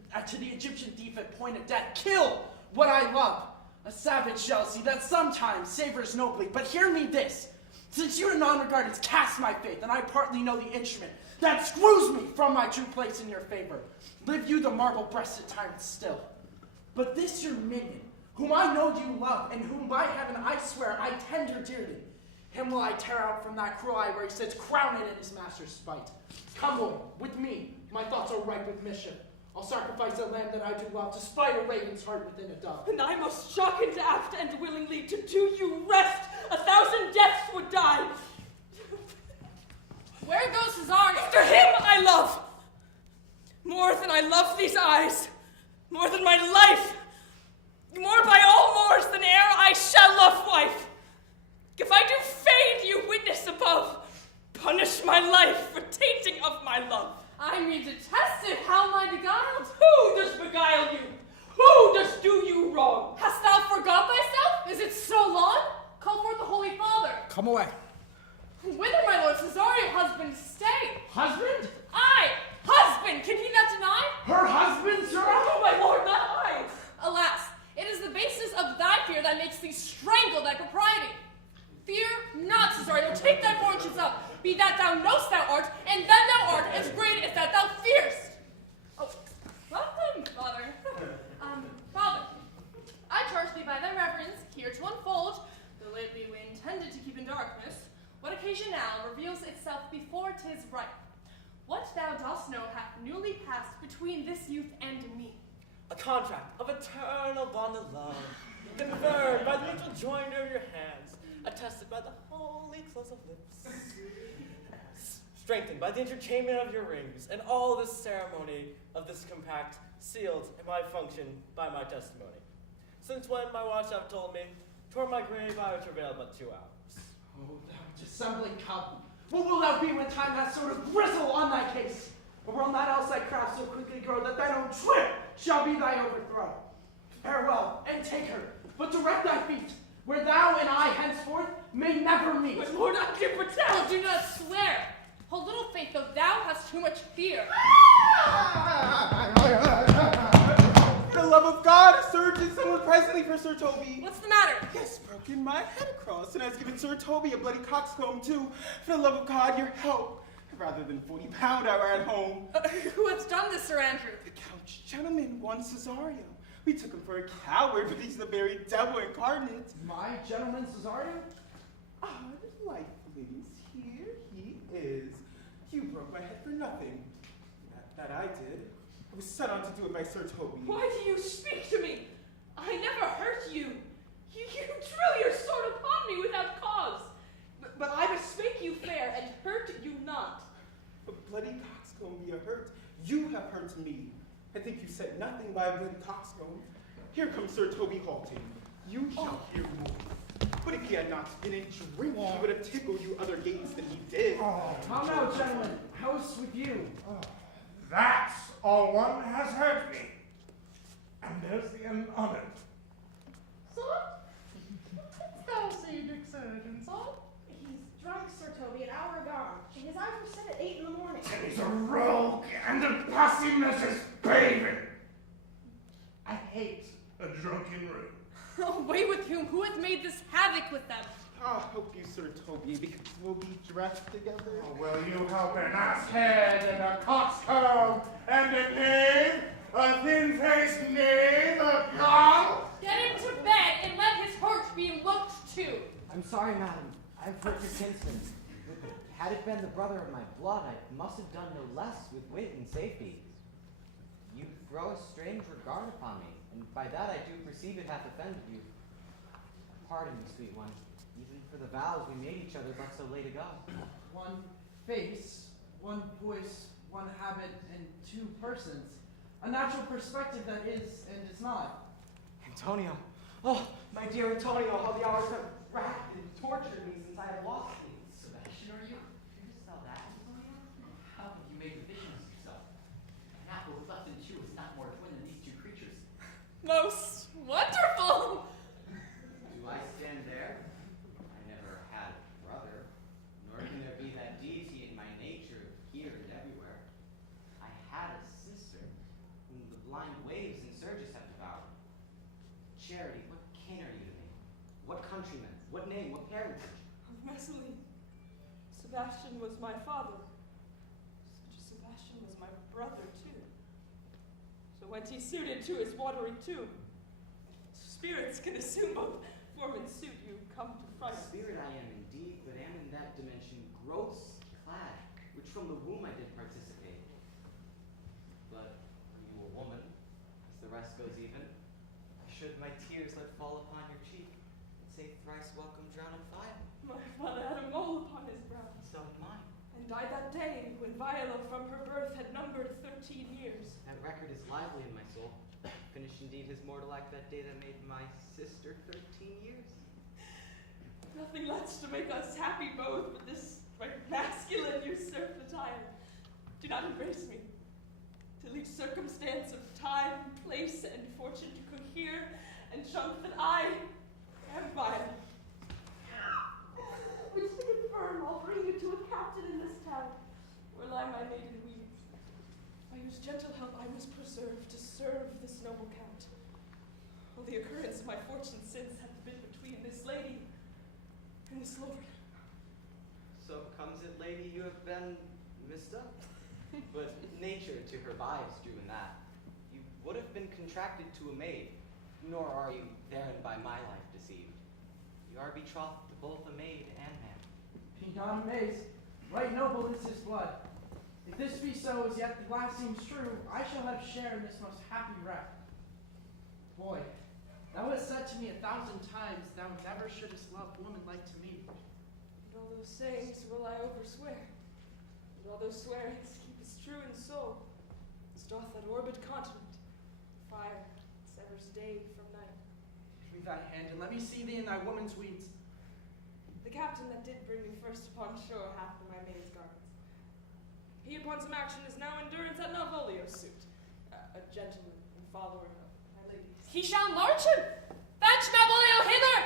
thief at point of death, kill what I love. A savage jealousy that sometimes savors nobly. But hear me this. Since your non-regardance cast my faith, and I partly know the instrument that screws me from my true place in your favor, live you the marble-breasted tyrant still. But this your minion, whom I know you love, and whom by heaven I swear I tender dearly, him will I tear out from that cruel eye where he sits crowned in his master's spite. Come, Lord, with me, My thoughts are ripe with mischief. I'll sacrifice a lamb that I do love to spite a raven's heart within a dove. And I must shock and act and willingly to do you rest. 1,000 deaths would die. Where goes Cesario? After him I love. More than I love these eyes. More than my life. More by all mores than e'er I shall love wife. If I do fade you witness above, punish my life for tainting of my love. I mean to test it, how am I beguiled? Who does beguile you? Who does do you wrong? Hast thou forgot thyself? Is it so long? Call forth the Holy Father. Come away. Whither, my lord Cesario, husband, stay? Husband? I, husband, can he not deny? Her husband, sir? Oh, my lord, not I. Alas, it is the basis of thy fear that makes thee strangle thy propriety. Fear not, Cesario, take thy fortunes up. Be that thou knowst thou art, and then thou art as great as that thou fearst. Oh, welcome, Father. Father, I charge thee by thy reverence here to unfold, though lately we intended to keep in darkness, what occasion now reveals itself before 'tis ripe. What thou dost know hath newly passed between this youth and me. A contract of eternal bond of love, conferred by the mutual joinder of your hands, attested by the holy close of lips, strengthened by the interchangement of your rings, and all this ceremony of this compact, sealed in my function by my testimony. Since when my watch have told me, toward my grave I would travail but 2 hours. Oh, thou dissembling cub, what will thou be when time hath sort of bristle on thy case? Or will not else thy craft so quickly grow that thine own trip shall be thy overthrow? Farewell, and take her, but direct thy feet, where thou and I henceforth may never meet. But Lord, I do protest. Oh, do not swear. Hold little faith, though thou hast too much fear. For the love of God, surgeon, someone presently for Sir Toby. What's the matter? He has broken my head across and has given Sir Toby a bloody coxcomb too. For the love of God, your help. Rather than 40 pound I were at home. Who has done this, Sir Andrew? The couch gentleman, one Cesario. We took him for a coward, but he's the very devil incarnate. My gentleman Cesario? Ah, lifelings, here he is. You broke my head for nothing. That I did. I was set on to do it by Sir Toby. Why do you speak to me? I never hurt you. You drew your sword upon me without cause. But I bespake you fair and hurt you not. A bloody coxcomb be a hurt. You have hurt me. I think you said nothing by a bloody coxcomb. Here comes Sir Toby halting. You shall hear more. But if he had not been in drink, he would have tickled you other gates than he did. How now, gentlemen? How's with you? That's all one has heard me. And there's the unhonored. Son? What's thou say, Dick Surgeon, son? He's drunk, Sir Toby, an hour gone. And his eyes were set at 8 in the morning. And he's a rogue and a posthumous baby. I hate a drunken room. Away with whom? Who hath made this havoc with them? I'll help you, Sir Toby, because we'll be dressed together. Oh, will you help an ass head and a coxcomb and a knave, a thin-faced knave, a gong? Get him to bed and let his hurt be looked to. I'm sorry, madam. I've hurt your kinsman. Had it been the brother of my blood, I must have done no less with wit and safety. You throw a strange regard upon me, and by that I do perceive it hath offended you. Pardon me, sweet one, even for the vows we made each other but so late ago. One face, one voice, one habit, and 2 persons. A natural perspective that is and is not. Antonio. Oh, my dear Antonio, how the hours have racked and tortured me since I have lost thee. Sebastian, are you? Fearest thou that, Antonio? How have you made revisions of yourself? An apple cleft in 2 is not more twin than these 2 creatures. Most wonderful! Do I stand there? I never had a brother, nor can there be that deity in my nature here and everywhere. I had a sister, whom the blind waves and surges have devoured. Charity, what kin are you to me? What countryman? What name? What parentage? Messeline, Sebastian was my father. Such a Sebastian was my brother, too. So went he suited to his watery tomb. Spirits can assume both form and suit. You come to fright. Spirit I am indeed, but am in that dimension gross clad, which from the womb I did participate. the rest goes even. Should my tears let fall upon your cheek, and say thrice welcome drown in fire. My father had a mole upon his brow, So had mine. and died that day when Viola from her birth had numbered 13 years. That record is lively in my soul. Finished indeed his mortal act that day that made my sister 13 years. Nothing less to make us happy both, but this right masculine usurp attire. Do not embrace me, till each circumstance of time, place, and fortune to cohere and trump that I am Viola. Which to confirm, I'll bring you to a captain in this town, where lie my maiden weeds, by whose gentle help I was preserved to serve this noble count. Well, the occurrence of my fortune since hath been between this lady and this lord. So comes it, lady, you have been mistook? But nature to her lives drew in that. You would have been contracted to a maid, nor are you therein by my life deceived. You are betrothed to both a maid and man. Be not amazed. Right noble is his blood. If this be so, as yet the last seems true, I shall have share in this most happy wreck. Boy, thou hast said to me 1,000 times thou never shouldest love woman like to me. And all those sayings will I overswear, and all those swearings keep as true in soul, as doth that orbed continent, fire severs day from night. Give me thy hand, and let me see thee in thy woman's weeds. The captain that did bring me first upon shore hath for my maid's garments. He upon some action is now in durance at Malvolio's suit, a gentleman and follower of my lady. He shall march him! Fetch Malvolio hither!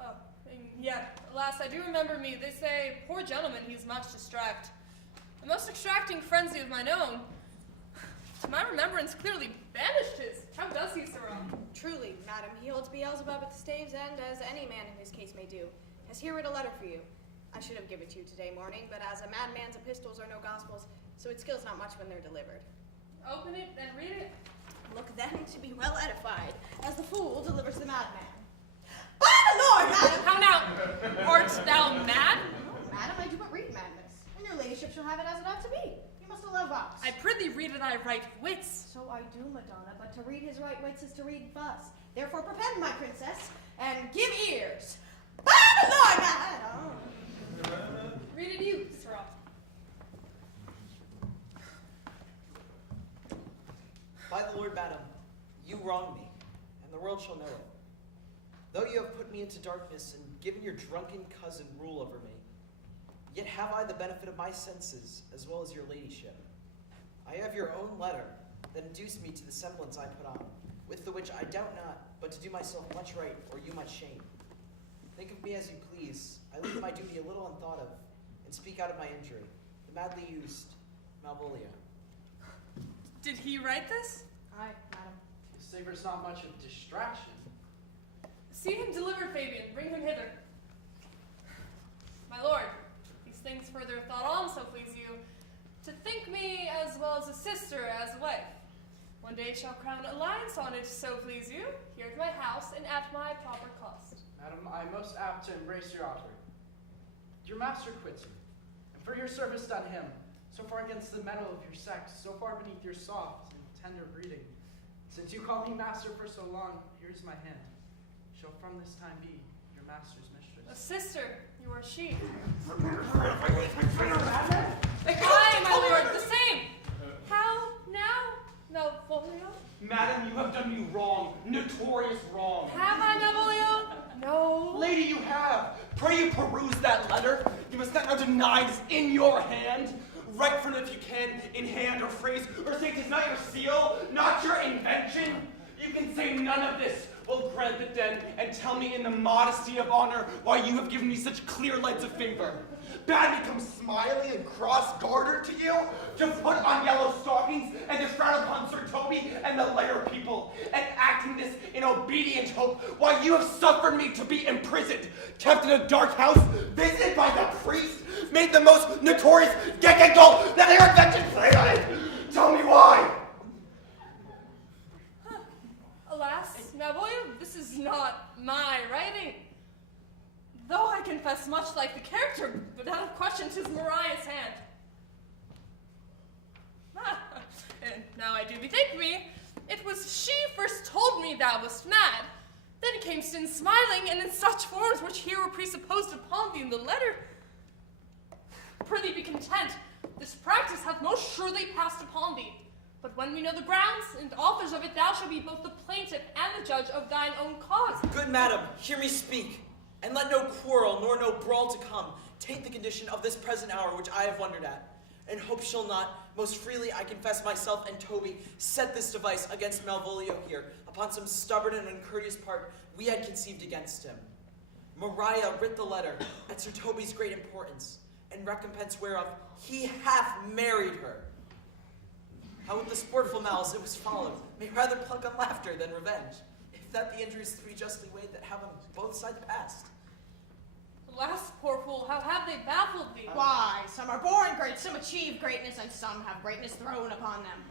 Oh, and yet, alas, I do remember me. They say, poor gentleman, he's much distract. The most extracting frenzy of mine own. To my remembrance, clearly banished his. How does he, sirrah? Truly, madam, he holds Beelzebub at the stave's end, as any man in his case may do. Has here writ a letter for you. I should have given it to you today morning, but as a madman's epistles are no gospels, so it skills not much when they're delivered. Open it and read it. Look then to be well edified, as the fool delivers the madman. By the Lord, madam! How now? Art thou mad? No, madam, I do but read madness, and your ladyship shall have it as it ought to be. You must allow vox. I prithee read it I right wits. So I do, Madonna, but to read his right wits is to read fuss. Therefore prepend, my princess, and give ears. By the Lord, madam! Read it you, sirrah. By the Lord, madam, you wrong me, and the world shall know it. Though you have put me into darkness and given your drunken cousin rule over me, yet have I the benefit of my senses as well as your ladyship. I have your own letter that induced me to the semblance I put on, with the which I doubt not, but to do myself much right or you much shame. Think of me as you please. I leave my duty a little unthought of, and speak out of my injury. The madly used Malvolio. Did he write this? Aye, madam. It savors not much of distraction. See him deliver, Fabian. Bring him hither. My lord, these things further thought on, so please you, to think me as well as a sister, as a wife. One day shall crown alliance on it, so please you, here at my house and at my proper cost. Madam, I am most apt to embrace your offer. Your master quits you, and for your service done him, so far against the metal of your sex, so far beneath your soft and tender breeding. Since you called me master for so long, here's my hand. Shall from this time be your master's mistress. A sister, you are she. Aye, my lord, the same. How now, Malvolio? Madam, you have done me wrong, notorious wrong. Have I, Malvolio? No. Lady, you have. Pray you peruse that letter. You must not now deny it is in your hand. Write from it if you can, in hand or phrase, or say 'tis not your seal, not your invention. You can say none of this. Well, grant it then, and tell me in the modesty of honor why you have given me such clear lights of favor. Bade me come smiling and cross-gartered to you, to put on yellow stockings, and to frown upon Sir Toby and the layer people, and acting this in obedient hope, why you have suffered me to be imprisoned, kept in a dark house, visited by the priest, made the most notorious decadal that ever invented playwright. Tell me why. Alas, Malvolio, this is not my writing. Though I confess much like the character, without a question, 'tis Mariah's hand. And now I do bethink me, It was she first told me thou wast mad. Then came sin smiling, and in such forms which here were presupposed upon thee in the letter. Prithee be content. This practice hath most surely passed upon thee. But when we know the grounds and authors of it, thou shalt be both the plaintiff and the judge of thine own cause. Good madam, hear me speak, and let no quarrel nor no brawl to come taint the condition of this present hour which I have wondered at. And hope shall not, most freely I confess myself and Toby, set this device against Malvolio here, upon some stubborn and uncourteous part we had conceived against him. Maria writ the letter at Sir Toby's great importance, in recompense whereof he hath married her. How with the sportful malice it was followed, may rather pluck on laughter than revenge, if that the injuries to be justly weighed that have on both sides passed. Alas, poor fool, how have they baffled thee? Why, some are born great, some achieve greatness, and some have greatness thrown upon them.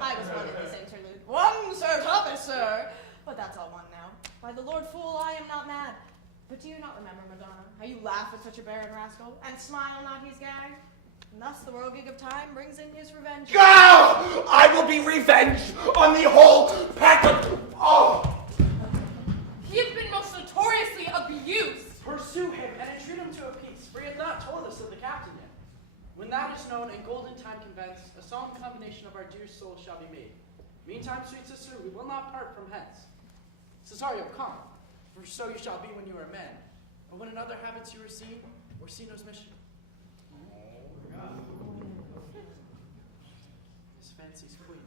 I was one in this interlude. One, Sir Officer! But that's all one now. By the Lord Fool, I am not mad. But do you not remember, Madonna, how you laugh at such a barren rascal, and smile not his gag? And thus the whirlgig of time brings in his revenge. Go! I will be revenged on the whole pack of... Oh! He hath been most notoriously abused. Pursue him and entreat him to a peace, for he hath not told us of the captain yet. When that is known and golden time convenes, a solemn combination of our dear souls shall be made. Meantime, sweet sister, we will not part from hence. Cesario, come, for so you shall be when you are men. Or when in other habits you are seen, Orsino's mission. His fancy's queen.